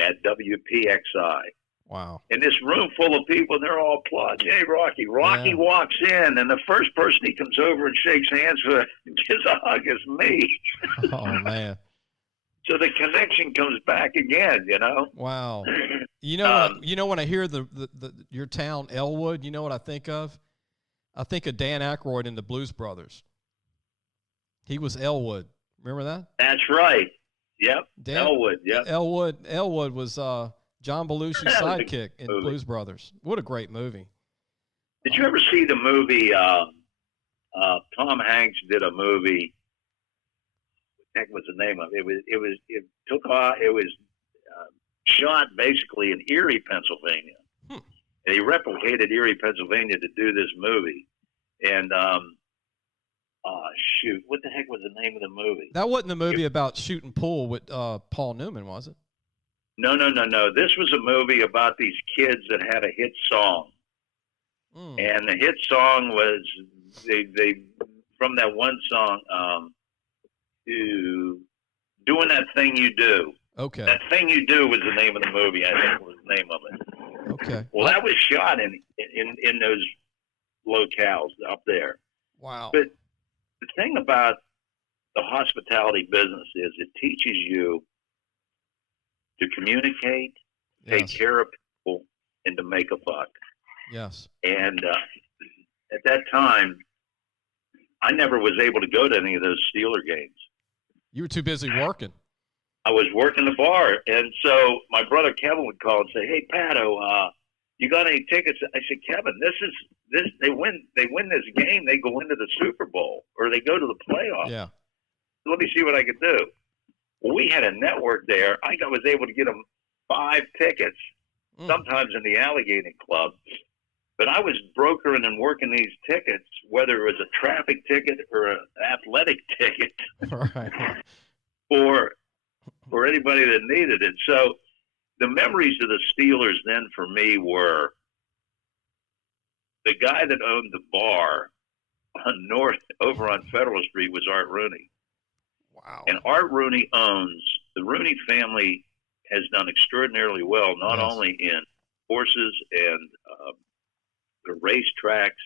at WPXI. Wow. In this room full of people, they're all applauding. Hey, Rocky. Rocky walks in, and the first person he comes over and shakes hands with and gives a hug is me. Oh, man. So the connection comes back again, Wow. When I hear your town, Elwood, you know what I think of? I think of Dan Aykroyd and the Blues Brothers. He was Elwood. Remember that? That's right. Yep. Elwood. Yep. Elwood was John Belushi's sidekick in Blues Brothers. What a great movie. Did you ever see the movie? Tom Hanks did a movie. What the heck was the name of it? It was shot basically in Erie, Pennsylvania. And he replicated Erie, Pennsylvania to do this movie. And shoot, what the heck was the name of the movie? That wasn't the movie about shooting pool with Paul Newman, was it? No. This was a movie about these kids that had a hit song. And the hit song was, they from that one song, to Doing That Thing You Do. Okay. That Thing You Do was the name of the movie. I think was the name of it. Okay. Well, that was shot in those locales up there. Wow. But the thing about the hospitality business is it teaches you to communicate, take care of people, and to make a buck. Yes. And at that time, I never was able to go to any of those Steeler games. You were too busy working. I was working the bar, and so my brother Kevin would call and say, "Hey, Pato, you got any tickets?" I said, "Kevin, this they win this game, they go into the Super Bowl or they go to the playoffs. Yeah. Let me see what I could do." Well, we had a network there. I was able to get them 5 tickets, sometimes in the Allegheny Club. But I was brokering and working these tickets, whether it was a traffic ticket or an athletic ticket, Right. for anybody that needed it. So the memories of the Steelers then for me were the guy that owned the bar on over on Federal Street was Art Rooney. Wow. And Art Rooney the Rooney family has done extraordinarily well, not only in horses and the racetracks,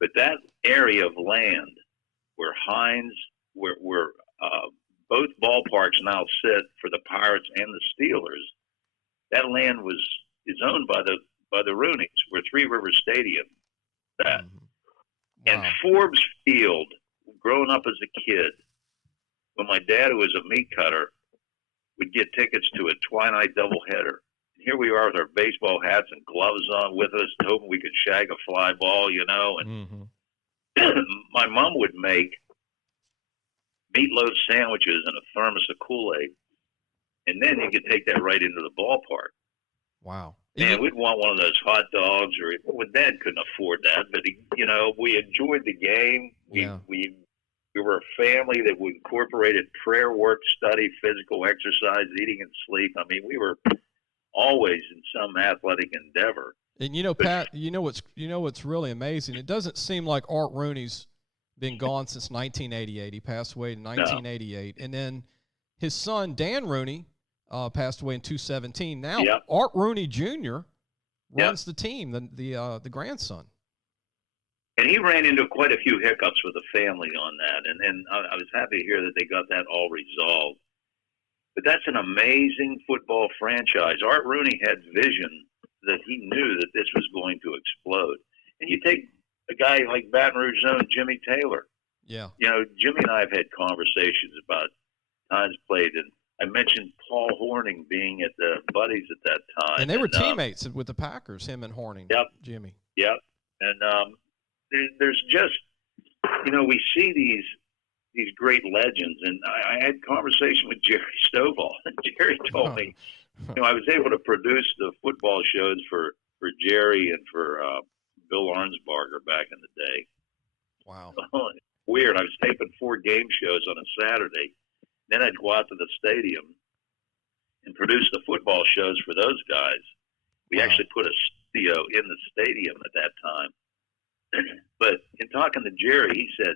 but that area of land where where both ballparks now sit for the Pirates and the Steelers, that land is owned by the Rooneys, where Three Rivers Stadium is at. Wow. And Forbes Field, growing up as a kid, when my dad, who was a meat cutter, would get tickets to a twilight doubleheader. Here we are with our baseball hats and gloves on with us, hoping we could shag a fly ball, And my mom would make meatloaf sandwiches and a thermos of Kool-Aid, and then you could take that right into the ballpark. Wow. Man, we'd want one of those hot dogs, Dad couldn't afford that, but we enjoyed the game. We were a family that incorporated prayer, work, study, physical exercise, eating and sleep. I mean, we were always in some athletic endeavor. And Pat, what's really amazing? It doesn't seem like Art Rooney's been gone since 1988. He passed away in 1988, and then his son Dan Rooney passed away in 2017. Now Art Rooney Jr. runs the team, the grandson. And he ran into quite a few hiccups with the family on that, and I was happy to hear that they got that all resolved. But that's an amazing football franchise. Art Rooney had vision that he knew that this was going to explode. And you take a guy like Baton Rouge's own Jimmy Taylor. Yeah. Jimmy and I have had conversations about times played, and I mentioned Paul Horning being at the Buddies at that time. And they were teammates with the Packers, him and Horning. Yep. Jimmy. Yep. And there's just, we see these great legends, and I had conversation with Jerry Stovall, and Jerry told me, I was able to produce the football shows for Jerry and for Bill Arnsbarger back in the day. Wow. Weird. I was taping 4 game shows on a Saturday. Then I'd go out to the stadium and produce the football shows for those guys. We actually put a studio in the stadium at that time. But in talking to Jerry, he said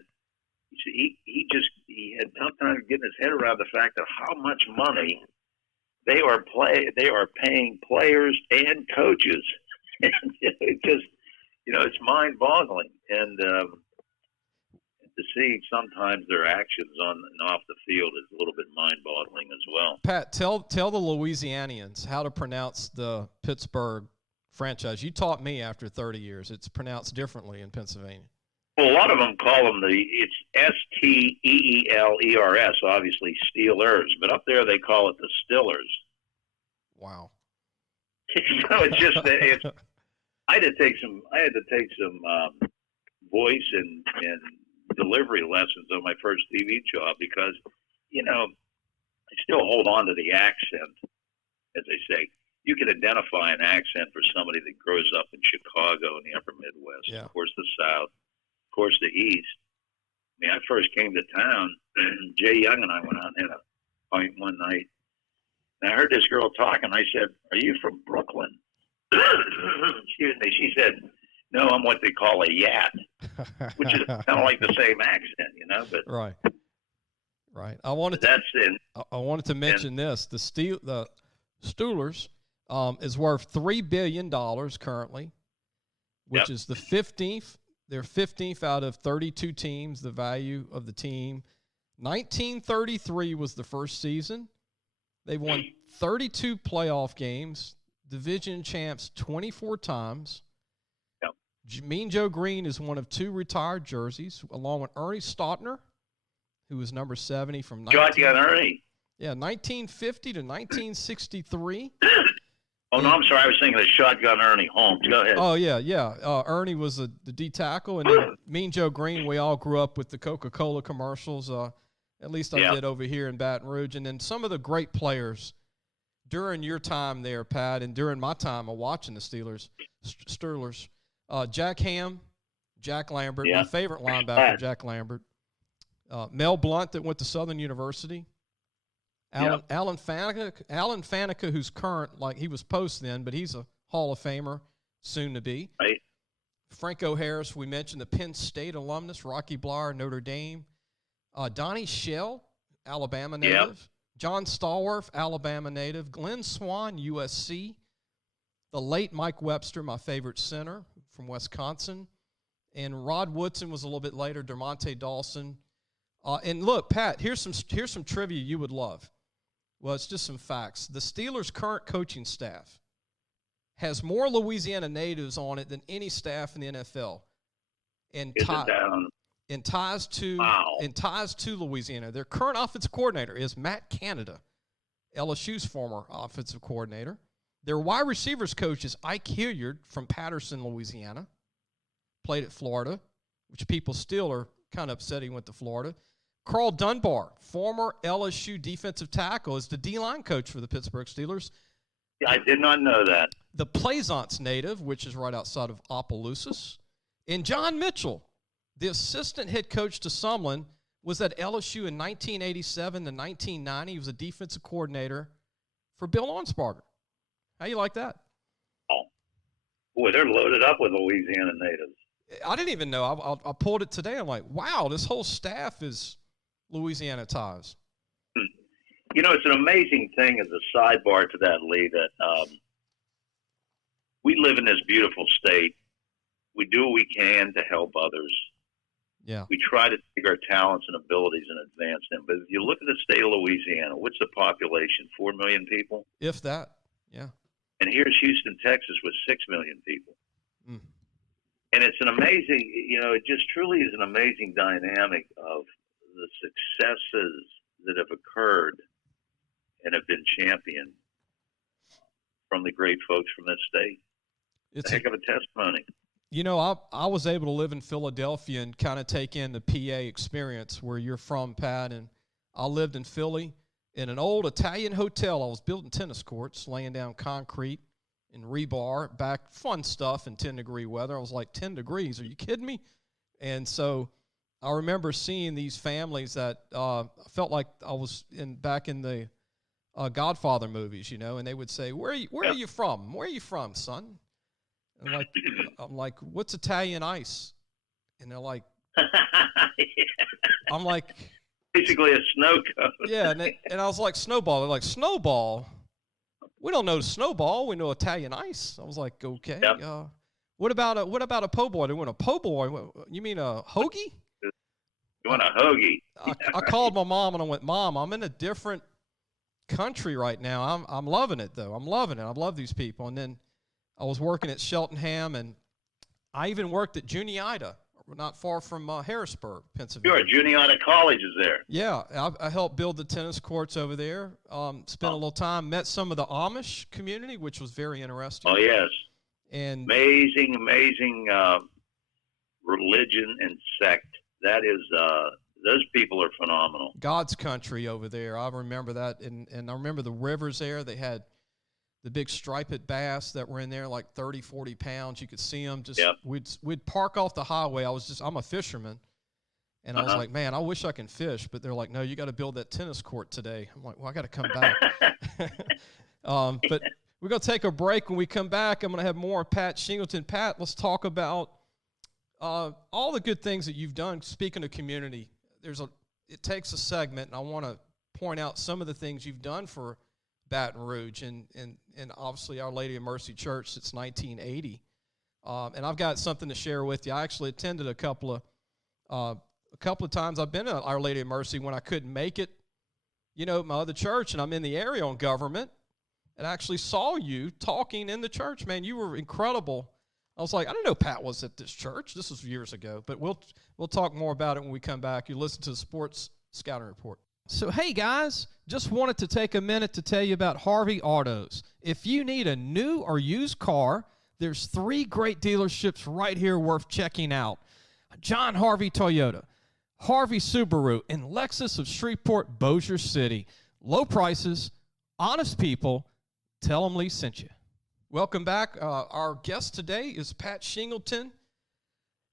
he had tough time getting his head around the fact of how much money they are paying players and coaches. It just, it's mind-boggling, and to see sometimes their actions on and off the field is a little bit mind-boggling as well. Pat, tell the Louisianians how to pronounce the Pittsburgh franchise. You taught me after 30 years. It's pronounced differently in Pennsylvania. Well, a lot of them call them it's Steelers, obviously Steelers, but up there they call it the Stillers. Wow. So it's just I had to take some voice and delivery lessons on my first TV job because I still hold on to the accent, as they say. You can identify an accent for somebody that grows up in Chicago and the upper Midwest, of course the South, of course the East. I mean, I first came to town, Jay Young and I went out and had a pint one night, and I heard this girl talking. I said, "Are you from Brooklyn?" Excuse me. She said, "No, I'm what they call a Yat," which is kind of like the same accent, but right. Right. I wanted to mention this. The Steelers is worth $3 billion currently, which is the 15th. They're 15th out of 32 teams, the value of the team. 1933 was the first season. They won 32 playoff games, division champs 24 times. Yep. Mean Joe Green is one of 2 retired jerseys, along with Ernie Stautner, who was number 70 from Shotgun Ernie. Yeah, 1950 to 1963. Oh, no, I'm sorry. I was thinking of Shotgun Ernie Holmes. Go ahead. Oh, yeah. Ernie was the D tackle, and then Mean Joe Green, we all grew up with the Coca-Cola commercials. At least I did over here in Baton Rouge. And then some of the great players during your time there, Pat, and during my time of watching the Steelers, Jack Ham, Jack Lambert, my favorite linebacker, Jack Lambert. Mel Blount that went to Southern University. Alan Faneca, who's current, he was post then, but he's a Hall of Famer, soon to be. Right. Franco Harris, we mentioned, the Penn State alumnus. Rocky Bleier, Notre Dame. Donnie Shell, Alabama native. Yep. John Stallworth, Alabama native. Glenn Swan, USC. The late Mike Webster, my favorite center from Wisconsin. And Rod Woodson was a little bit later. Dermonte Dawson. And look, Pat, here's some trivia you would love. Well, it's just some facts. The Steelers' current coaching staff has more Louisiana natives on it than any staff in the NFL. And ties to Louisiana. Their current offensive coordinator is Matt Canada, LSU's former offensive coordinator. Their wide receivers coach is Ike Hilliard from Patterson, Louisiana. Played at Florida, which people still are kind of upset he went to Florida. Carl Dunbar, former LSU defensive tackle, is the D-line coach for the Pittsburgh Steelers. I did not know that. The Plaisance native, which is right outside of Opelousas. And John Mitchell, the assistant head coach to Sumlin, was at LSU in 1987 to 1990. He was a defensive coordinator for Bill Onsparger. How you like that? Oh, boy, they're loaded up with Louisiana natives. I didn't even know. I pulled it today. I'm like, wow, this whole staff is Louisiana ties. You know, it's an amazing thing as a sidebar to that, Lee, that we live in this beautiful state. We do what we can to help others. Yeah. We try to take our talents and abilities and advance them. But if you look at the state of Louisiana, what's the population? 4 million people? If that, yeah. And here's Houston, Texas with 6 million people. Mm. And it's an amazing, it just truly is an amazing dynamic of the successes that have occurred and have been championed from the great folks from this state. It's a heck of a testimony. I was able to live in Philadelphia and kind of take in the PA experience where you're from, Pat, and I lived in Philly in an old Italian hotel. I was building tennis courts, laying down concrete and rebar, fun stuff in 10-degree weather. I was like, 10 degrees, are you kidding me? And so I remember seeing these families that felt like I was back in the Godfather movies, and they would say, where are you from? Where are you from, son? And I'm like, what's Italian ice? And they're like, I'm like, basically a snow cone. Yeah, and I was like, snowball. They're like, snowball? We don't know snowball. We know Italian ice. I was like, okay. Yep. What about a po' boy? They want a po' boy. You mean a hoagie? You want a hoagie? I called my mom and I went, Mom, I'm in a different country right now. I'm loving it though. I'm loving it. I love these people. And then I was working at Cheltenham, and I even worked at Juniata, not far from Harrisburg, Pennsylvania. Sure, Juniata College is there. Yeah, I helped build the tennis courts over there. Spent a little time, met some of the Amish community, which was very interesting. Oh, yes. And amazing religion and sect. That is, those people are phenomenal. God's country over there. I remember that, and I remember the rivers there. They had the big striped bass that were in there, like 30, 40 pounds. You could see them. We'd park off the highway. I'm a fisherman. And I was like, man, I wish I can fish. But they're like, no, you got to build that tennis court today. I'm like, well, I got to come back. But we're going to take a break. When we come back, I'm going to have more Pat Shingleton. Pat, let's talk about all the good things that you've done. Speaking of community, it takes a segment, and I want to point out some of the things you've done for Baton Rouge and obviously Our Lady of Mercy Church since 1980. And I've got something to share with you. I actually attended a couple of times. I've been at Our Lady of Mercy when I couldn't make it, my other church, and I'm in the area on government, and I actually saw you talking in the church. Man, you were incredible. I was like, I didn't know Pat was at this church. This was years ago, but we'll talk more about it when we come back. You listen to the Sports Scouting Report. So, hey, guys, just wanted to take a minute to tell you about Harvey Autos. If you need a new or used car, there's 3 great dealerships right here worth checking out. John Harvey Toyota, Harvey Subaru, and Lexus of Shreveport, Bossier City. Low prices, honest people. Tell them Lee sent you. Welcome back. Our guest today is Pat Shingleton,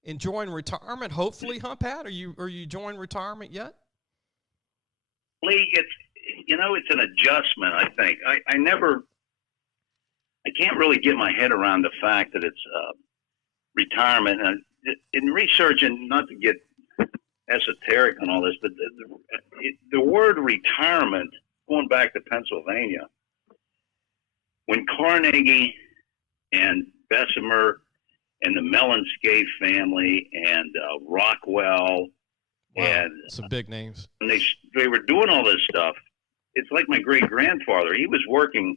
enjoying retirement, hopefully, huh, Pat? Are you enjoying retirement yet? Lee, it's an adjustment, I think. I can't really get my head around the fact that it's retirement. In research, and not to get esoteric on all this, but the word retirement, going back to Pennsylvania, when Carnegie and Bessemer and the Mellon Scaife family and Rockwell, wow, and some big names, and they were doing all this stuff, it's like my great-grandfather. He was working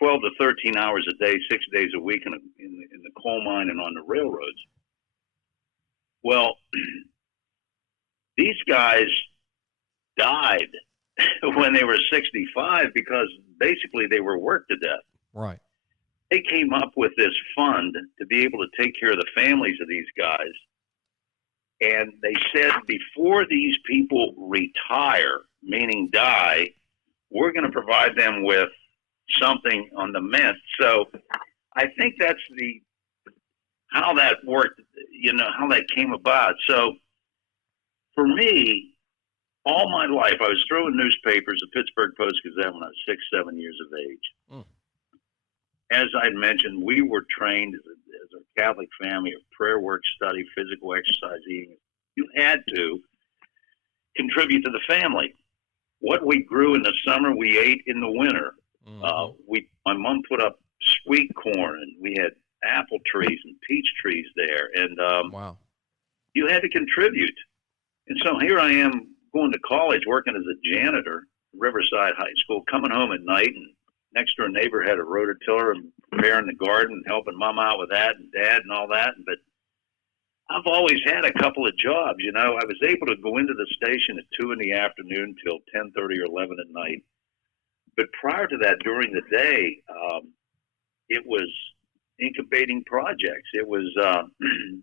12 to 13 hours a day, 6 days a week in the coal mine and on the railroads. Well, these guys died when they were 65 because basically they were worked to death. Right. They came up with this fund to be able to take care of the families of these guys. And they said, before these people retire, meaning die, we're going to provide them with something on the mint. So I think that's how that worked, how that came about. So for me, all my life, I was throwing newspapers, the Pittsburgh Post-Gazette, when I was 6, 7 years of age. Mm. As I mentioned, we were trained as a Catholic family of prayer, work, study, physical exercise, eating. You had to contribute to the family. What we grew in the summer, we ate in the winter. Mm-hmm. My mom put up sweet corn, and we had apple trees and peach trees there. And wow, you had to contribute. And so here I am going to college, working as a janitor at Riverside High School, coming home at night, and next door neighbor had a rototiller and preparing the garden, helping mom out with that and dad and all that. But I've always had a couple of jobs. I was able to go into the station at 2 in the afternoon till 10:30 or 11 at night. But prior to that, during the day, it was incubating projects. It was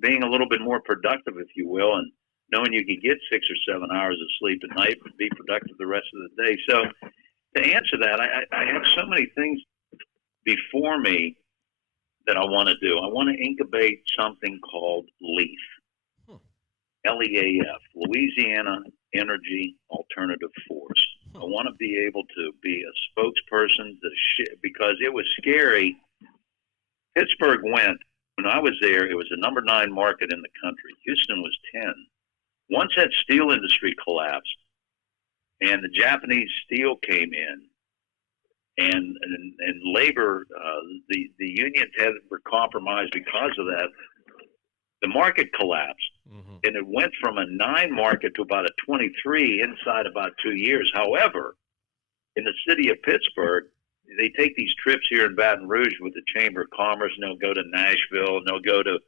being a little bit more productive, if you will, and knowing you could get 6 or 7 hours of sleep at night and be productive the rest of the day. So to answer that, I have so many things before me that I want to do. I want to incubate something called LEAF, LEAF, Louisiana Energy Alternative Force. I want to be able to be a spokesperson because it was scary. Pittsburgh went, when I was there, it was the number 9 market in the country. Houston was 10. Once that steel industry collapsed and the Japanese steel came in, and labor, the unions were compromised because of that, the market collapsed. Mm-hmm. And it went from a 9 market to about a 23 inside about 2 years. However, in the city of Pittsburgh, they take these trips here in Baton Rouge with the Chamber of Commerce, and they'll go to Nashville, and they'll go to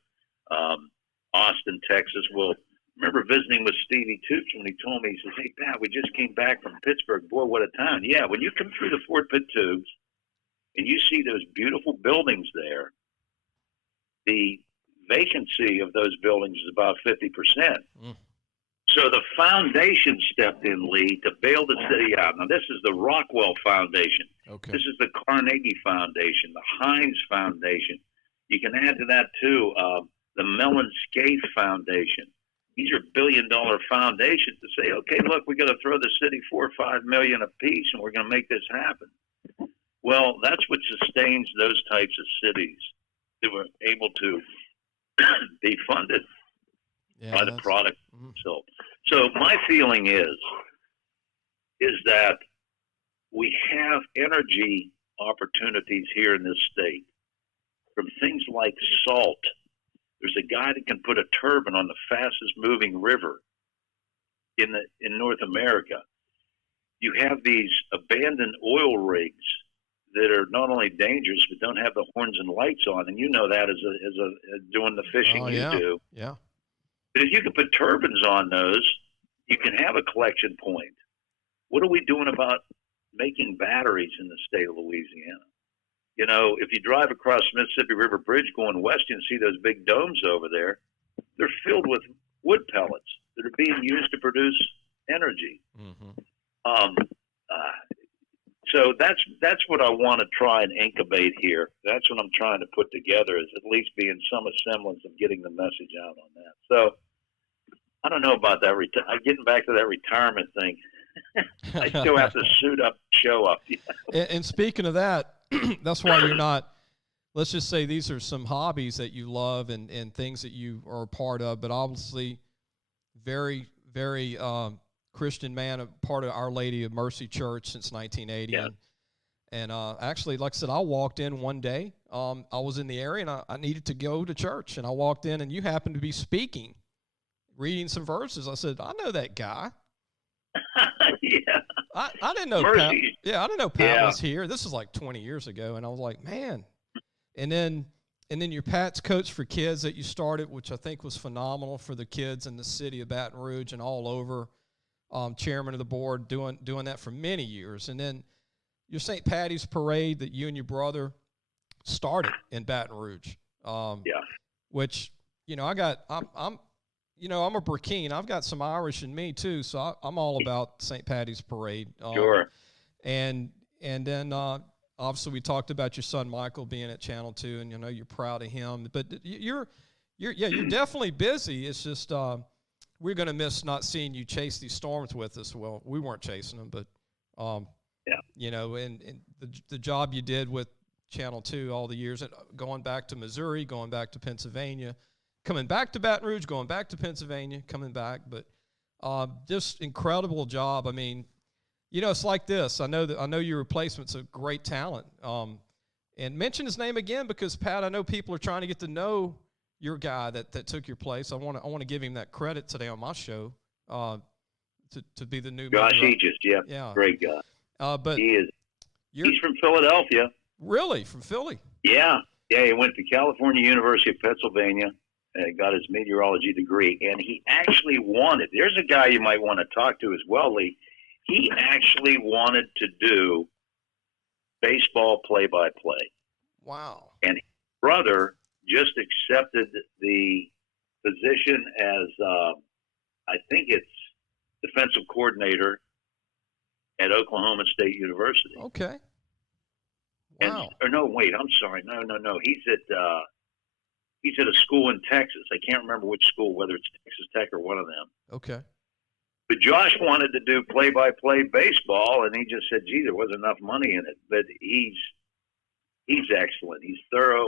Austin, Texas. Well, I remember visiting with Stevie Toops when he told me, he says, "Hey, Pat, we just came back from Pittsburgh. Boy, what a town." Yeah, when you come through the Fort Pitt tubes and you see those beautiful buildings there, the vacancy of those buildings is about 50%. Mm. So the foundation stepped in, Lee, to bail the city out. Now, this is the Rockwell Foundation. Okay. This is the Carnegie Foundation, the Heinz Foundation. You can add to that, too, the Mellon Scaife Foundation. These are billion-dollar foundations to say, okay, look, we're going to throw the city $4 or $5 million apiece, and we're going to make this happen. Well, that's what sustains those types of cities that were able to be funded. by the product itself. So my feeling is that we have energy opportunities here in this state from things like salt. There's a guy that can put a turbine on the fastest moving river in North America. You have these abandoned oil rigs that are not only dangerous but don't have the horns and lights on, and you know that as doing the fishing you do. Yeah. But if you can put turbines on those, you can have a collection point. What are we doing about making batteries in the state of Louisiana? You know, if you drive across Mississippi River Bridge going west, you can see those big domes over there. They're filled with wood pellets that are being used to produce energy. So that's what I want to try and incubate here. That's what I'm trying to put together, is at least being some semblance of getting the message out on that. So I don't know about that. Getting back to that retirement thing, I still have to suit up, show up. You know? And speaking of that, that's why you're not, let's just say these are some hobbies that you love and things that you are a part of, but obviously very, very Christian man, a part of Our Lady of Mercy Church since 1980. Yeah. And actually, like I said, I walked in one day. I was in the area, and I needed to go to church. And I walked in, and you happened to be speaking, reading some verses. I said, I know that guy. Yeah. I didn't know Pat. Yeah, I didn't know Pat was here. This was like 20 years ago, and I was like, man. And then your Pat's Coach for Kids that you started, which I think was phenomenal for the kids in the city of Baton Rouge and all over. Chairman of the board, doing that for many years, and then your St. Patty's Parade that you and your brother started in Baton Rouge. Which I'm a Brecheen. I've got some Irish in me too, so I'm all about St. Patty's Parade. Sure. And then obviously we talked about your son Michael being at Channel 2, and you're proud of him. But you're definitely busy. It's just we're going to miss not seeing you chase these storms with us. Well, we weren't chasing them, but and the job you did with Channel 2 all the years, going back to Missouri, going back to Pennsylvania, coming back to Baton Rouge, going back to Pennsylvania, coming back, but just incredible job. I mean, it's like this. I know your replacement's a great talent. And mention his name again, because Pat, I know people are trying to get to know your guy that took your place. I want to give him that credit today on my show to be the new Josh Aegis, yeah, great guy. But he is. He's from Philadelphia. Really, from Philly? Yeah. He went to California University of Pennsylvania and got his meteorology degree. And he actually wanted. There's a guy you might want to talk to as well, Lee. He actually wanted to do baseball play-by-play. Wow. And his brother just accepted the position as, I think it's defensive coordinator at Oklahoma State University. Okay. Wow. I'm sorry. No. He's at a school in Texas. I can't remember which school, whether it's Texas Tech or one of them. Okay. But Josh wanted to do play-by-play baseball, and he just said, gee, there wasn't enough money in it. But he's excellent. He's thorough.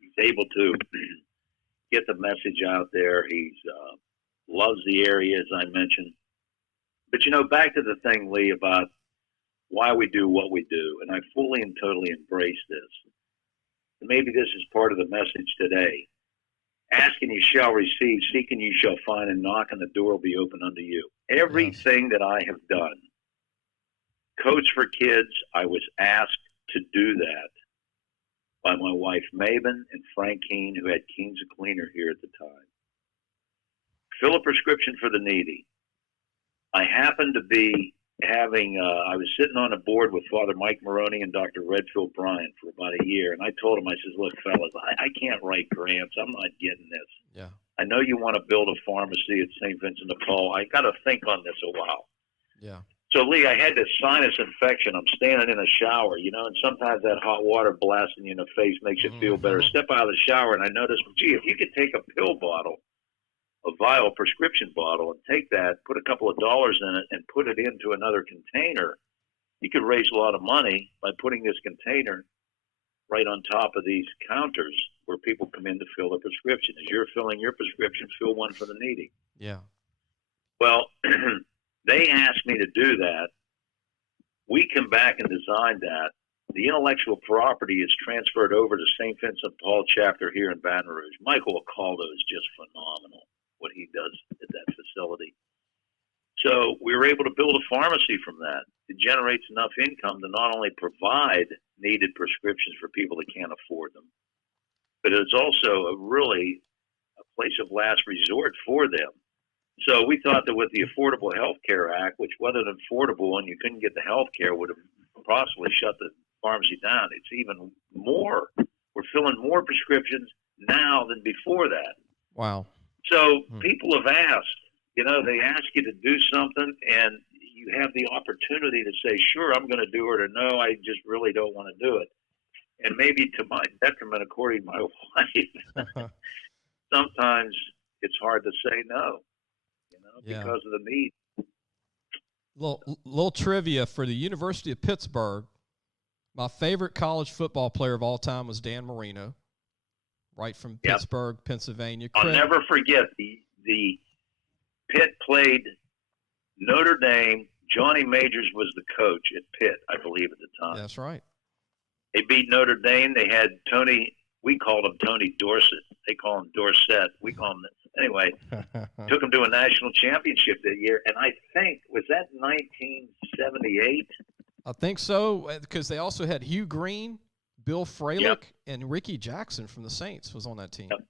He's able to get the message out there. He's loves the area, as I mentioned. But, back to the thing, Lee, about why we do what we do, and I fully and totally embrace this. And maybe this is part of the message today. Ask and you shall receive, seek and you shall find, and knock and the door will be open unto you. Everything that I have done, Coach for Kids, I was asked to do that by my wife Maven and Frank Keene, who had Keene's a Cleaner here at the time. Fill a prescription for the needy. I happened to be I was sitting on a board with Father Mike Maroney and Dr. Redfield Bryant for about a year, and I told him, I says, look, fellas, I can't write grants. I'm not getting this. Yeah. I know you want to build a pharmacy at St. Vincent de Paul. I got to think on this a while. Yeah. So, Lee, I had this sinus infection. I'm standing in a shower, and sometimes that hot water blasting you in the face makes you feel better. Step out of the shower, and I noticed, gee, if you could take a pill bottle, a vial prescription bottle, and take that, put a couple of dollars in it, and put it into another container, you could raise a lot of money by putting this container right on top of these counters where people come in to fill a prescription. As you're filling your prescription, fill one for the needy. Yeah. Well, they asked me to do that. We come back and designed that. The intellectual property is transferred over to St. Vincent Paul chapter here in Baton Rouge. Michael Acaldo is just phenomenal, what he does at that facility. So we were able to build a pharmacy from that. It generates enough income to not only provide needed prescriptions for people that can't afford them, but it's also really a place of last resort for them. So we thought that with the Affordable Health Care Act, which wasn't affordable and you couldn't get the health care, would have possibly shut the pharmacy down. It's even more. We're filling more prescriptions now than before that. Wow. So people have asked, they ask you to do something and you have the opportunity to say, sure, I'm going to do it, or no, I just really don't want to do it. And maybe to my detriment, according to my wife, sometimes it's hard to say no, because of the need. Little trivia for the University of Pittsburgh. My favorite college football player of all time was Dan Marino, right from Pittsburgh, Pennsylvania. I'll never forget the Pitt played Notre Dame. Johnny Majors was the coach at Pitt, I believe, at the time. That's right. They beat Notre Dame. They had Tony. We called him Tony Dorsett. They call him Dorsett. We call him anyway. Took him to a national championship that year, and I think was that 1978. I think so, because they also had Hugh Green, Bill Fralick, and Ricky Jackson from the Saints was on that team. Yep.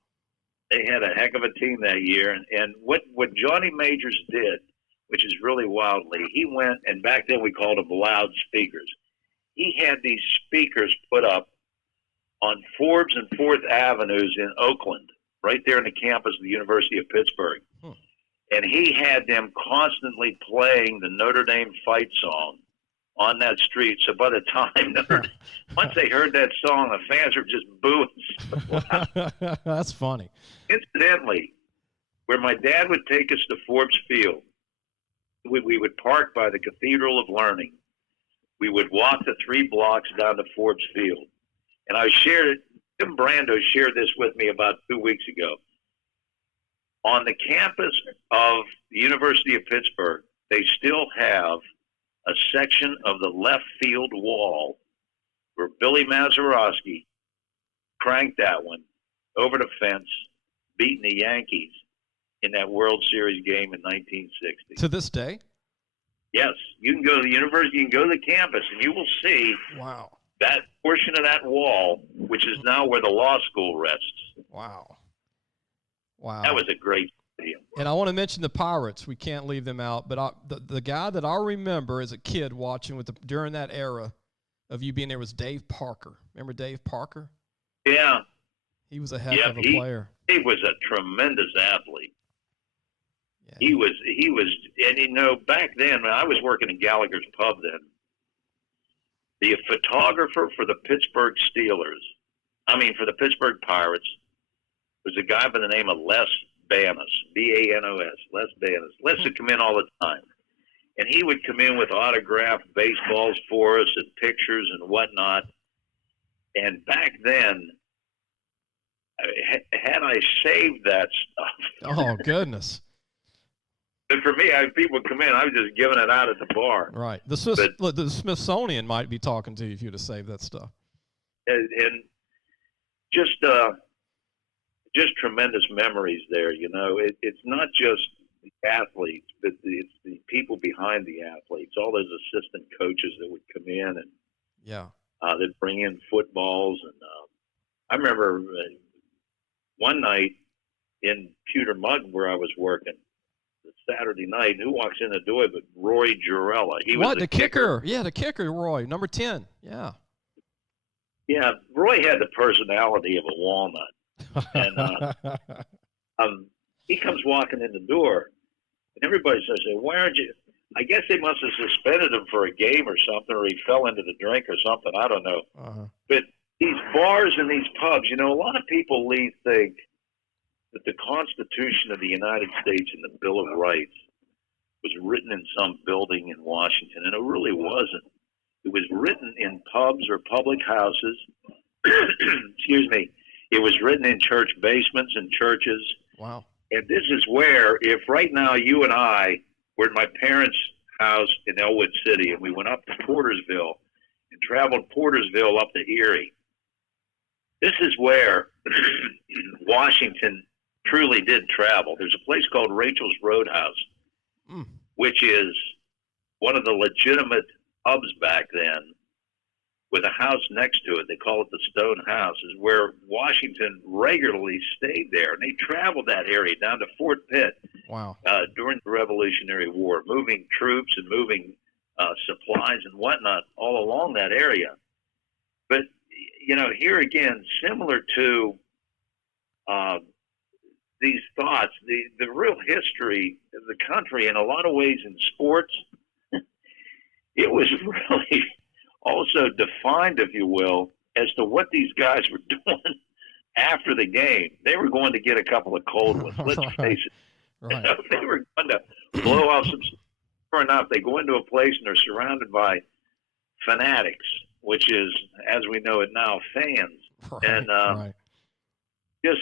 They had a heck of a team that year, and what Johnny Majors did, which is really wildly, he went, and back then we called them loudspeakers. He had these speakers put up on Forbes and 4th Avenues in Oakland, right there in the campus of the University of Pittsburgh. And he had them constantly playing the Notre Dame fight song on that street. So by the time once they heard that song, the fans were just booing. That's funny. Incidentally, where my dad would take us to Forbes Field, we would park by the Cathedral of Learning. We would walk the 3 blocks down to Forbes Field. And Tim Brando shared this with me about 2 weeks ago. On the campus of the University of Pittsburgh, they still have a section of the left field wall where Billy Mazeroski cranked that one over the fence, beating the Yankees in that World Series game in 1960. To this day? Yes. You can go to the university, you can go to the campus, and you will see that portion of that wall, which is now where the law school rests. Wow. That was a great stadium. And I want to mention the Pirates. We can't leave them out. But the guy that I remember as a kid watching during that era of you being there was Dave Parker. Remember Dave Parker? Yeah. He was a heck of a player. He was a tremendous athlete. Yeah. He was, and back then, when I was working in Gallagher's Pub then, the photographer for the Pittsburgh Steelers, for the Pittsburgh Pirates, was a guy by the name of Les Banos, B-A-N-O-S, Les Banos. Les would come in all the time. And he would come in with autographed baseballs for us and pictures and whatnot. And back then, had I saved that stuff. Oh, goodness. But for me, people would come in, I was just giving it out at the bar. Right. The Smithsonian might be talking to you if you'd have saved that stuff. And just tremendous memories there, It's not just the athletes, but it's the people behind the athletes, all those assistant coaches that would come in and they'd bring in footballs. And I remember one night in Pewter Mug where I was working, Saturday night, who walks in the door but Roy Jarella? He was the kicker. Yeah, the kicker, Roy, number 10. Yeah. Yeah, Roy had the personality of a walnut. And he comes walking in the door, and everybody says, why aren't you? I guess they must have suspended him for a game or something, or he fell into the drink or something. I don't know. But these bars and these pubs, a lot of people think that the Constitution of the United States and the Bill of Rights was written in some building in Washington, and it really wasn't. It was written in pubs or public houses. Excuse me. It was written in church basements and churches. Wow. And this is where, if right now you and I were at my parents' house in Elwood City and we went up to Portersville and traveled Portersville up to Erie, this is where Washington truly did travel. There's a place called Rachel's Roadhouse, which is one of the legitimate pubs back then, with a house next to it. They call it the Stone House, is where Washington regularly stayed there. And they traveled that area down to Fort Pitt. Wow. During the Revolutionary War, moving troops and moving supplies and whatnot all along that area. But, you know, here again, similar to these thoughts, the real history of the country in a lot of ways in sports, it was really also defined, if you will, as to what these guys were doing after the game. They were going to get a couple of cold ones. Let's face it. Right. They were going to blow off some. Sure enough, they go into a place and they're surrounded by fanatics, which is, as we know it now, fans. Right. And just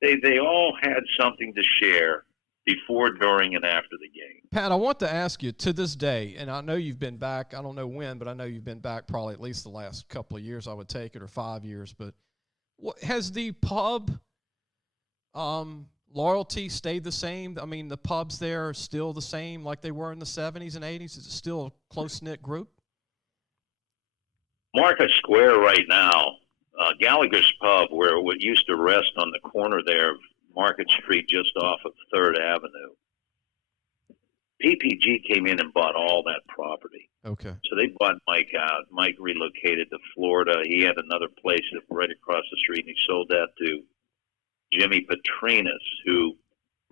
they all had something to share before, during, and after the game. Pat, I want to ask you, to this day, and I know you've been back, I don't know when, but I know you've been back probably at least the last couple of years, I would take it, or 5 years, but has the pub loyalty stayed the same? I mean, the pubs there are still the same like they were in the 70s and 80s? Is it still a close-knit group? Market Square right now, Gallagher's Pub, where we used to rest on the corner there of Market Street just off of 3rd Avenue. PPG came in and bought all that property. Okay. So they bought Mike out. Mike relocated to Florida. He had another place right across the street, and he sold that to Jimmy Petrinas, who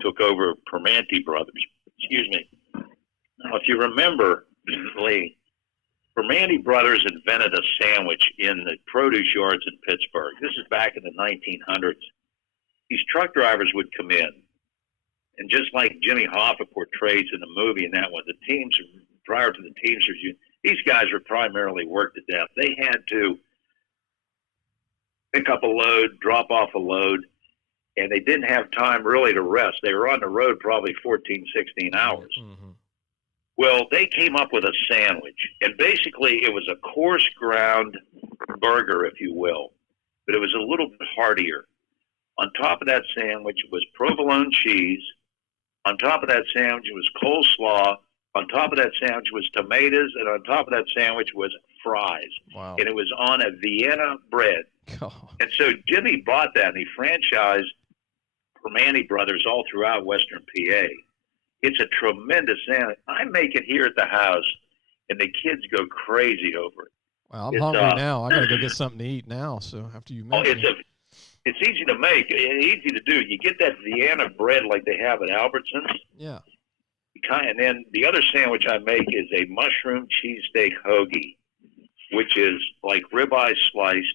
took over Permanente Brothers. Excuse me. Now, if you remember, Lee, Permanente Brothers invented a sandwich in the produce yards in Pittsburgh. This is back in the 1900s. These truck drivers would come in, and just like Jimmy Hoffa portrays in the movie and that one, the teams, prior to the Teamsters Union, these guys were primarily worked to death. They had to pick up a load, drop off a load, and they didn't have time really to rest. They were on the road probably 14, 16 hours. Mm-hmm. Well, they came up with a sandwich, and basically it was a coarse ground burger, if you will, but it was a little bit heartier. On top of that sandwich was provolone cheese. On top of that sandwich was coleslaw. On top of that sandwich was tomatoes. And on top of that sandwich was fries. Wow. And it was on a Vienna bread. God. And so Jimmy bought that, and he franchised Permanente Brothers all throughout Western PA. It's a tremendous sandwich. I make it here at the house, and the kids go crazy over it. Wow, I'm hungry now. I got to go get something to eat now. So after you mention it's easy to make, easy to do. You get that Vienna bread like they have at Albertsons. Yeah. And then the other sandwich I make is a mushroom cheesesteak hoagie, which is like ribeye sliced,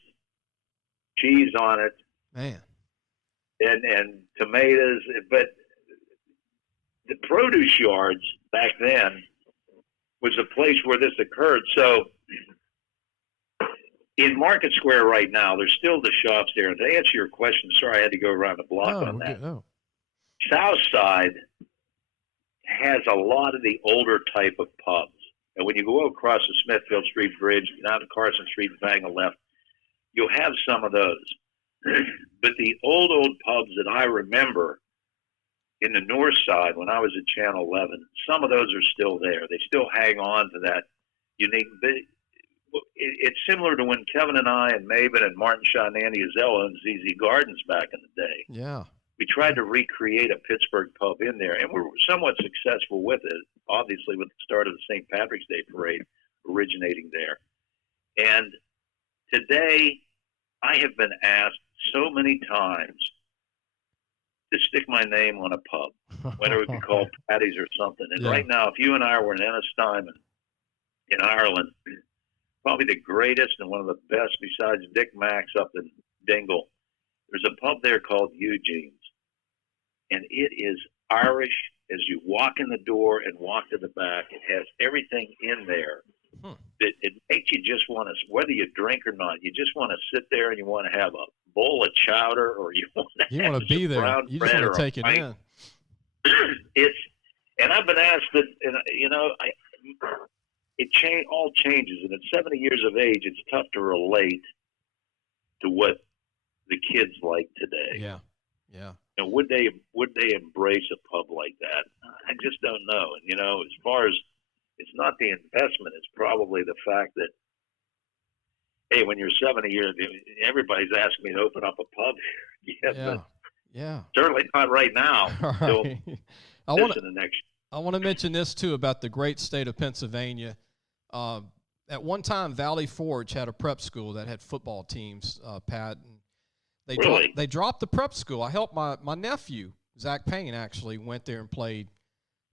cheese on it, man, and tomatoes. But the produce yards back then was the place where this occurred. So in Market Square right now, there's still the shops there. And to answer your question, sorry, I had to go around the block on that. South Side has a lot of the older type of pubs. And when you go across the Smithfield Street Bridge, down to Carson Street and bang a left, you'll have some of those. But the old pubs that I remember in the North Side when I was at Channel 11, some of those are still there. They still hang on to that unique. It's similar to when Kevin and I and Maven and Martin Shaw and Andy Azella and ZZ Gardens back in the day. Yeah. We tried to recreate a Pittsburgh pub in there, and we were somewhat successful with it, obviously with the start of the St. Patrick's Day Parade originating there. And today, I have been asked so many times to stick my name on a pub, whether it would be called Patty's or something. And right now, if you and I were in Ennistimon in Ireland, probably the greatest and one of the best besides Dick Mack's up in Dingle, there's a pub there called Eugene's. And it is Irish as you walk in the door and walk to the back. It has everything in there. It makes you just want to, whether you drink or not, you just want to sit there and you want to have a bowl of chowder, or you want to be there. brown You just bread want to or take it pint. in. And I've been asked that, and all changes, and at 70 years of age, it's tough to relate to what the kids like today. Yeah, yeah. And would they embrace a pub like that? I just don't know. And as far as, it's not the investment, it's probably the fact that, hey, when you're 70 years, everybody's asking me to open up a pub. Yeah. Certainly not right now. All right. I want to mention this too about the great state of Pennsylvania. At one time, Valley Forge had a prep school that had football teams, Pat. And they dropped the prep school. I helped my nephew, Zach Payne, actually went there and played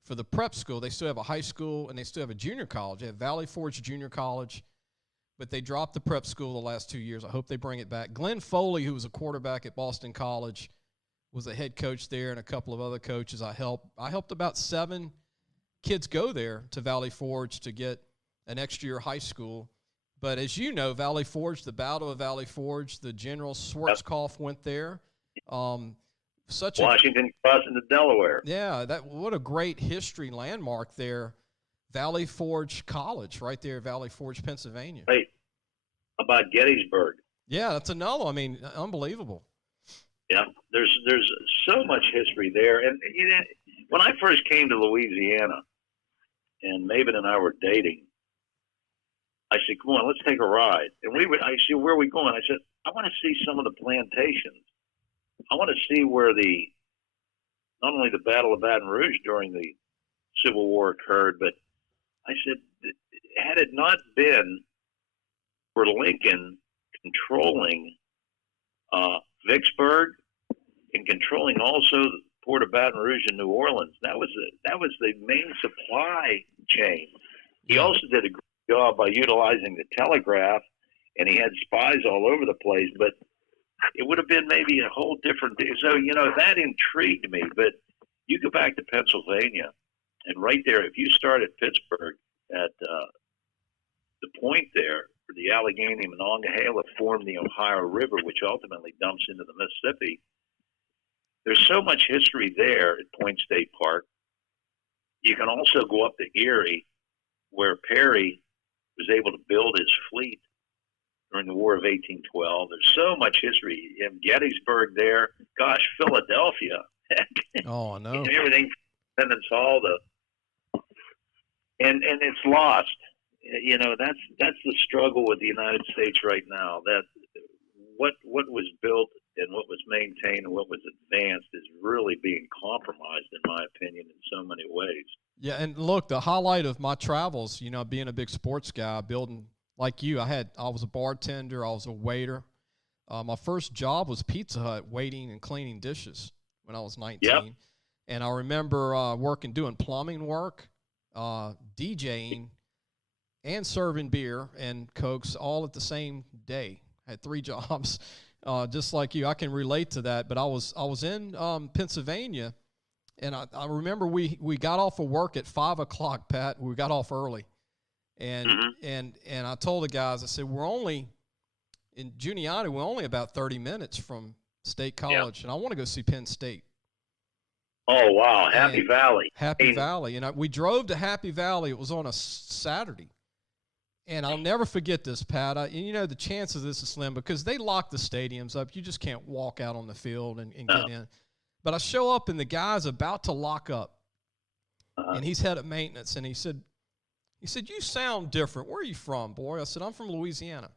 for the prep school. They still have a high school and they still have a junior college. They have Valley Forge Junior College, but they dropped the prep school the last 2 years. I hope they bring it back. Glenn Foley, who was a quarterback at Boston College, was a head coach there, and a couple of other coaches I helped about 7 kids go there to Valley Forge to get an extra year high school. But as you know, Valley Forge, the Battle of Valley Forge, the General Schwarzkopf went there. Washington crossing to Delaware. Yeah, what a great history landmark there. Valley Forge College right there, Valley Forge, Pennsylvania. Hey, about Gettysburg. Yeah, that's another. I mean, unbelievable. Yeah, there's so much history there. And when I first came to Louisiana, and Maven and I were dating, I said, "Come on, let's take a ride." And I said, "Where are we going?" I said, "I want to see some of the plantations. I want to see where not only the Battle of Baton Rouge during the Civil War occurred, but I said, had it not been for Lincoln controlling Vicksburg and controlling also the port of Baton Rouge and New Orleans, that was the main supply chain. He also did a great job by utilizing the telegraph, and he had spies all over the place, but it would have been maybe a whole different thing. So, that intrigued me. But you go back to Pennsylvania, and right there, if you start at Pittsburgh at the point there, where the Allegheny and Monongahela form the Ohio River, which ultimately dumps into the Mississippi, there's so much history there at Point State Park. You can also go up to Erie, where Perry was able to build his fleet during the War of 1812. There's so much history. You have Gettysburg there. Gosh, Philadelphia. Oh, I know. Everything from Independence Hall and it's lost. That's the struggle with the United States right now. That what was built and what was maintained and what was advanced is really being compromised, in my opinion, in so many ways. Yeah, and look, the highlight of my travels, being a big sports guy, building like you, I was a bartender, I was a waiter. My first job was Pizza Hut, waiting and cleaning dishes when I was 19. Yep. And I remember doing plumbing work, DJing, and serving beer and Cokes all at the same day. I had 3 jobs, just like you. I can relate to that. But I was in Pennsylvania, and I remember we got off of work at 5 o'clock, Pat. We got off early. And I told the guys, I said, we're only about 30 minutes from State College, and I want to go see Penn State. Oh, wow. Happy Valley. Happy Valley. And we drove to Happy Valley. It was on a Saturday. And I'll never forget this, Pat. The chances of this is slim because they lock the stadiums up. You just can't walk out on the field and get in. But I show up, and the guy's about to lock up. And he's head of maintenance, and he said, "You sound different. Where are you from, boy?" I said, "I'm from Louisiana."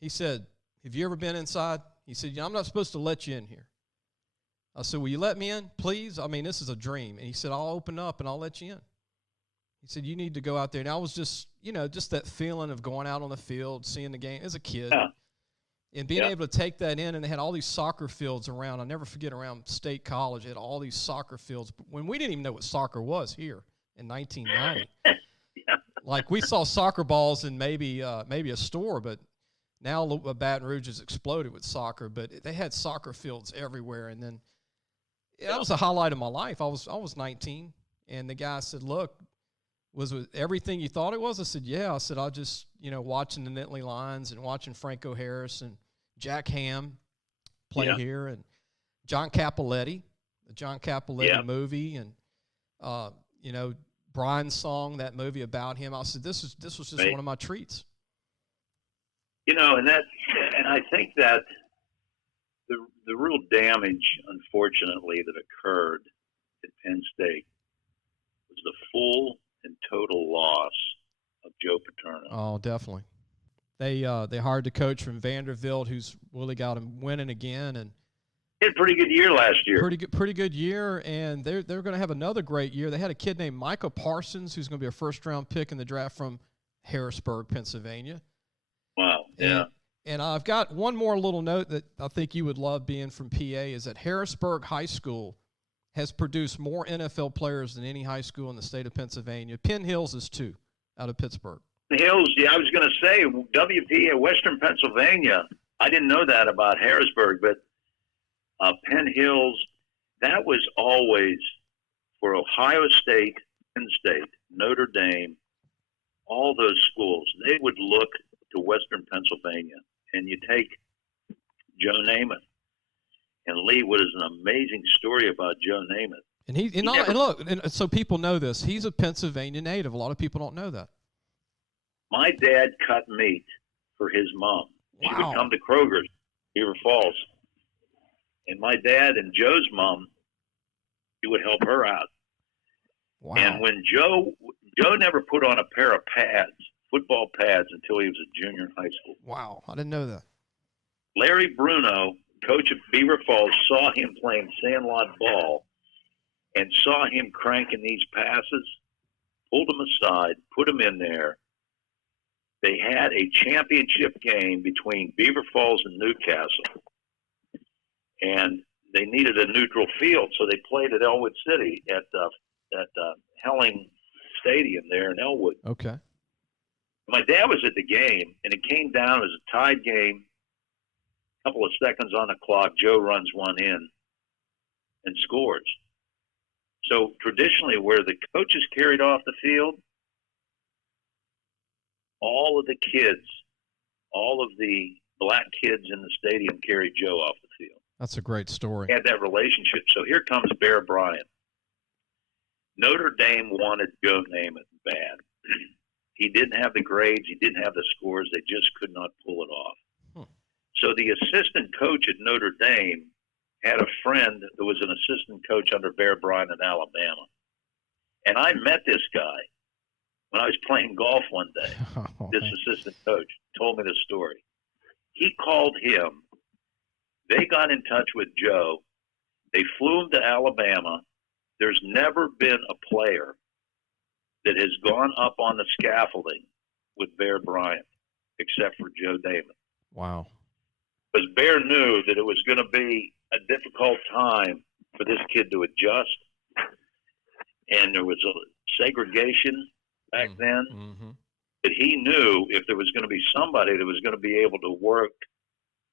He said, "Have you ever been inside?" He said, "I'm not supposed to let you in here." I said, "Will you let me in, please? I mean, this is a dream." And he said, "I'll open up and I'll let you in." He said, "You need to go out there." And I was just, just that feeling of going out on the field, seeing the game as a kid, and being able to take that in. And they had all these soccer fields around. I'll never forget, around State College, they had all these soccer fields when we didn't even know what soccer was here in 1990. Like, we saw soccer balls in maybe a store, but now Baton Rouge has exploded with soccer. But they had soccer fields everywhere. And then that was a highlight of my life. I was 19, and the guy said, "Look, was it everything you thought it was?" I said, "Yeah." I said, "I just, watching the Nittany Lions and watching Franco Harris and Jack Hamm play here, and John Capoletti, the John Capoletti movie, and Brian's song, that movie about him. I said, this was just one of my treats. And I think that the real damage, unfortunately, that occurred at Penn State was the full and total loss of Joe Paterno. Oh, definitely. They hired the coach from Vanderbilt, who's really got him winning again, and he had a pretty good year last year. Pretty good year, and they're going to have another great year. They had a kid named Micah Parsons, who's going to be a first-round pick in the draft from Harrisburg, Pennsylvania. Wow, yeah. And I've got one more little note that I think you would love being from PA, is that Harrisburg High School has produced more NFL players than any high school in the state of Pennsylvania. Penn Hills is 2 out of Pittsburgh. Hills, I was going to say, WP at Western Pennsylvania, I didn't know that about Harrisburg, but Penn Hills, that was always for Ohio State, Penn State, Notre Dame, all those schools. They would look to Western Pennsylvania, and you take Joe Namath. And Lee, what is an amazing story about Joe Namath. And look, so people know this. He's a Pennsylvania native. A lot of people don't know that. My dad cut meat for his mom. She would come to Kroger's, Beaver Falls. And my dad and Joe's mom, he would help her out. Wow. And when Joe never put on a pair of pads, football pads, until he was a junior in high school. Wow, I didn't know that. Larry Bruno, coach of Beaver Falls, saw him playing sandlot ball and saw him cranking these passes, pulled him aside, put him in there. They had a championship game between Beaver Falls and Newcastle, and they needed a neutral field, so they played at Elwood City at Helling Stadium there in Elwood. Okay. My dad was at the game, and it came down as a tied game. A couple of seconds on the clock, Joe runs one in and scores. So traditionally, where the coaches carried off the field, all of the kids, all of the black kids in the stadium carried Joe off the field. That's a great story. Had that relationship. So here comes Bear Bryant. Notre Dame wanted Joe Namath bad. He didn't have the grades. He didn't have the scores. They just could not pull it off. So the assistant coach at Notre Dame had a friend that was an assistant coach under Bear Bryant in Alabama. And I met this guy when I was playing golf one day. This assistant coach told me the story. He called him. They got in touch with Joe. They flew him to Alabama. There's never been a player that has gone up on the scaffolding with Bear Bryant except for Joe Namath. Wow. Because Bear knew that it was going to be a difficult time for this kid to adjust. And there was a segregation back then. Mm-hmm. That he knew if there was going to be somebody that was going to be able to work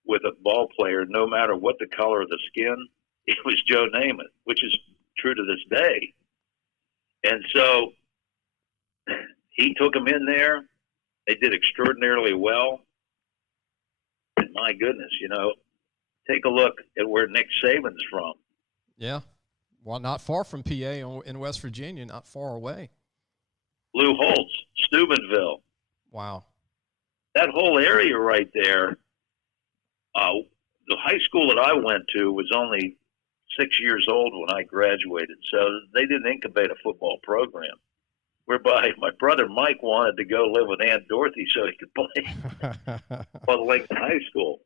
with a ball player, no matter what the color of the skin, it was Joe Namath, which is true to this day. And so he took him in there. They did extraordinarily well. And my goodness, take a look at where Nick Saban's from. Yeah. Well, not far from PA in West Virginia, not far away. Lou Holtz, Steubenville. Wow. That whole area right there, the high school that I went to was only 6 years old when I graduated, so they didn't incubate a football program, whereby my brother Mike wanted to go live with Aunt Dorothy so he could play for Lincoln High School.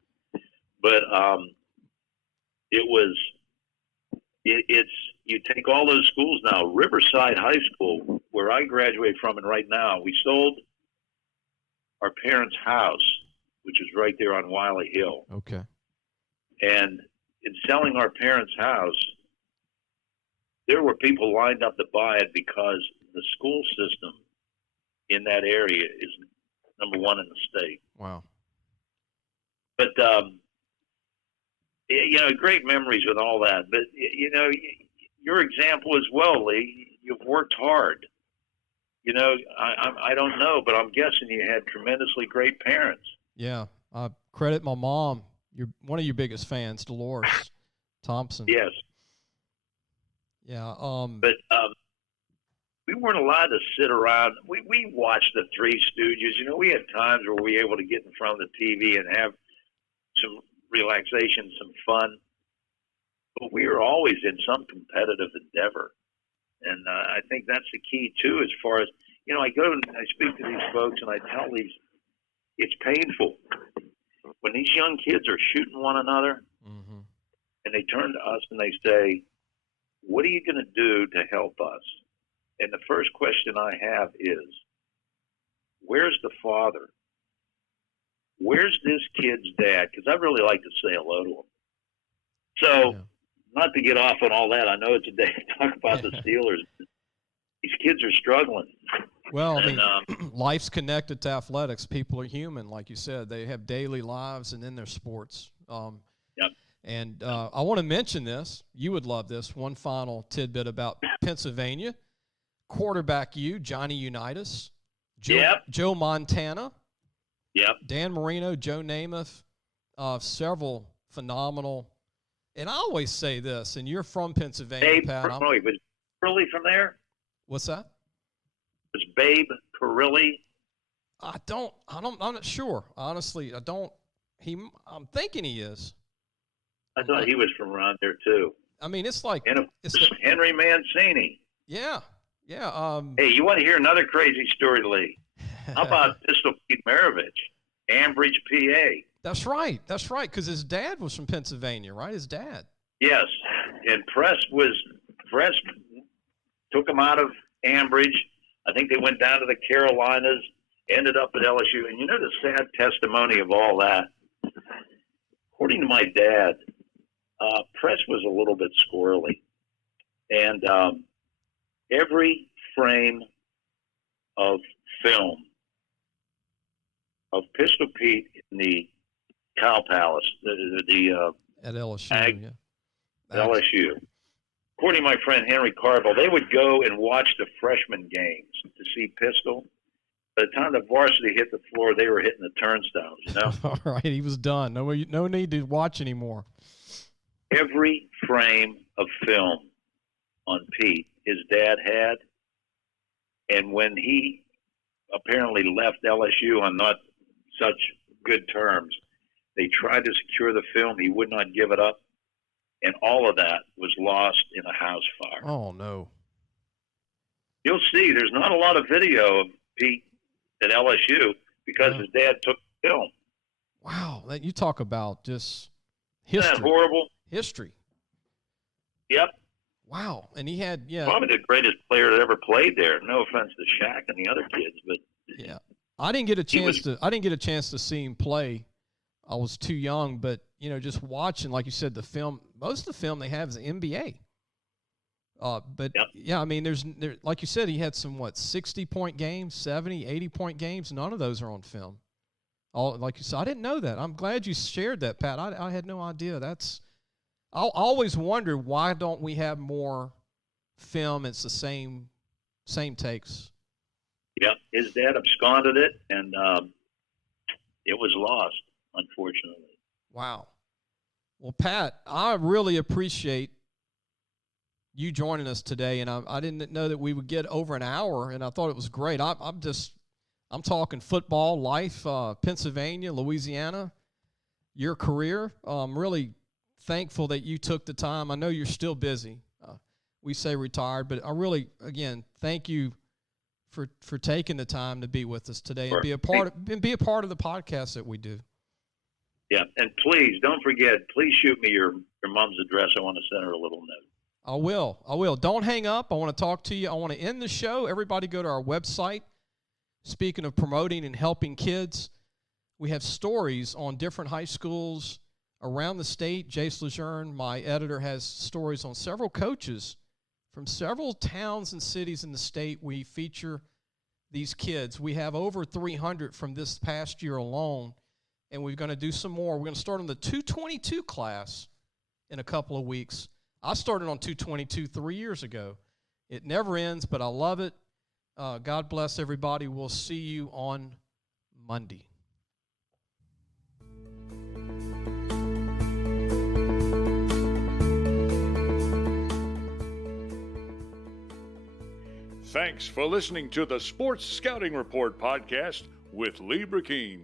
But it's you take all those schools now. Riverside High School, where I graduated from, and right now we sold our parents' house, which is right there on Wiley Hill. Okay. And in selling our parents' house, there were people lined up to buy it because the school system in that area is number one in the state. Wow. But, great memories with all that. But, your example as well, Lee, you've worked hard. I don't know, but I'm guessing you had tremendously great parents. Yeah. I credit my mom. one of your biggest fans, Dolores Thompson. Yes. Yeah. But we weren't allowed to sit around. We watched the Three Stooges. You know, we had times where we were able to get in front of the TV and have some relaxation, some fun. But we were always in some competitive endeavor. And I think that's the key, too, as far as, you know, I go and I speak to these folks and I tell these, it's painful. When these young kids are shooting one another and they turn to us and they say, what are you going to do to help us? And the first question I have is, where's the father? Where's this kid's dad? Because I'd really like to say hello to him. So, not to get off on all that, I know it's a day to talk about the Steelers. These kids are struggling. Well, I mean, life's connected to athletics. People are human, like you said. They have daily lives and then their sports. Yep. And I want to mention this. You would love this. One final tidbit about Pennsylvania. Quarterback Johnny Unitas. Joe Montana. Yep. Dan Marino, Joe Namath. Several phenomenal. And I always say this, and you're from Pennsylvania, Pat. Was Perilli from there? What's that? Was Babe Perilli? I'm not sure. Honestly, I'm thinking he is. I thought he was from around there too. I mean, it's like Henry Mancini. Yeah. Hey, you want to hear another crazy story, Lee? How about Pistol Pete Maravich, Ambridge, PA? That's right, because his dad was from Pennsylvania, right? His dad. Yes, and Press took him out of Ambridge. I think they went down to the Carolinas, ended up at LSU. And you know the sad testimony of all that? According to my dad, Press was a little bit squirrely. And every frame of film of Pistol Pete in the Cow Palace, at LSU, at LSU. According to my friend Henry Carville, they would go and watch the freshman games to see Pistol. By the time the varsity hit the floor, they were hitting the turnstiles, you know? All right, he was done. No need to watch anymore. Every frame of film on Pete his dad had, and when he apparently left LSU on not such good terms, they tried to secure the film. He would not give it up. And all of that was lost in a house fire. Oh, no. You'll see there's not a lot of video of Pete at LSU because his dad took the film. Wow. You talk about just history. Isn't that horrible? History. Yep. Wow. And he had, probably the greatest player that ever played there. No offense to Shaq and the other kids, but yeah. I didn't get a chance to see him play. I was too young, but just watching, like you said, the film. Most of the film they have is the NBA. But yeah, I mean, like you said, he had some 60-point games, 70, 80-point games. None of those are on film. Like you said, I didn't know that. I'm glad you shared that, Pat. I had no idea. I always wonder, why don't we have more film? It's the same takes. Yeah, his dad absconded it, and it was lost, unfortunately. Wow. Well, Pat, I really appreciate you joining us today, and I didn't know that we would get over an hour, and I thought it was great. I'm talking football, life, Pennsylvania, Louisiana, your career. I'm really thankful that you took the time. I know you're still busy. We say retired, but I really, again, thank you for taking the time to be with us today and be a part of the podcast that we do. Yeah, and please don't forget. Please shoot me your mom's address. I want to send her a little note. I will. Don't hang up. I want to talk to you. I want to end the show. Everybody go to our website. Speaking of promoting and helping kids, we have stories on different high schools around the state. Jace Lejeune, my editor, has stories on several coaches from several towns and cities in the state. We feature these kids. We have over 300 from this past year alone, and we're going to do some more. We're going to start on the 222 class in a couple of weeks. I started on 222 3 years ago. It never ends, but I love it. God bless everybody. We'll see you on Monday. Thanks for listening to the Sports Scouting Report podcast with Lee Brecheen.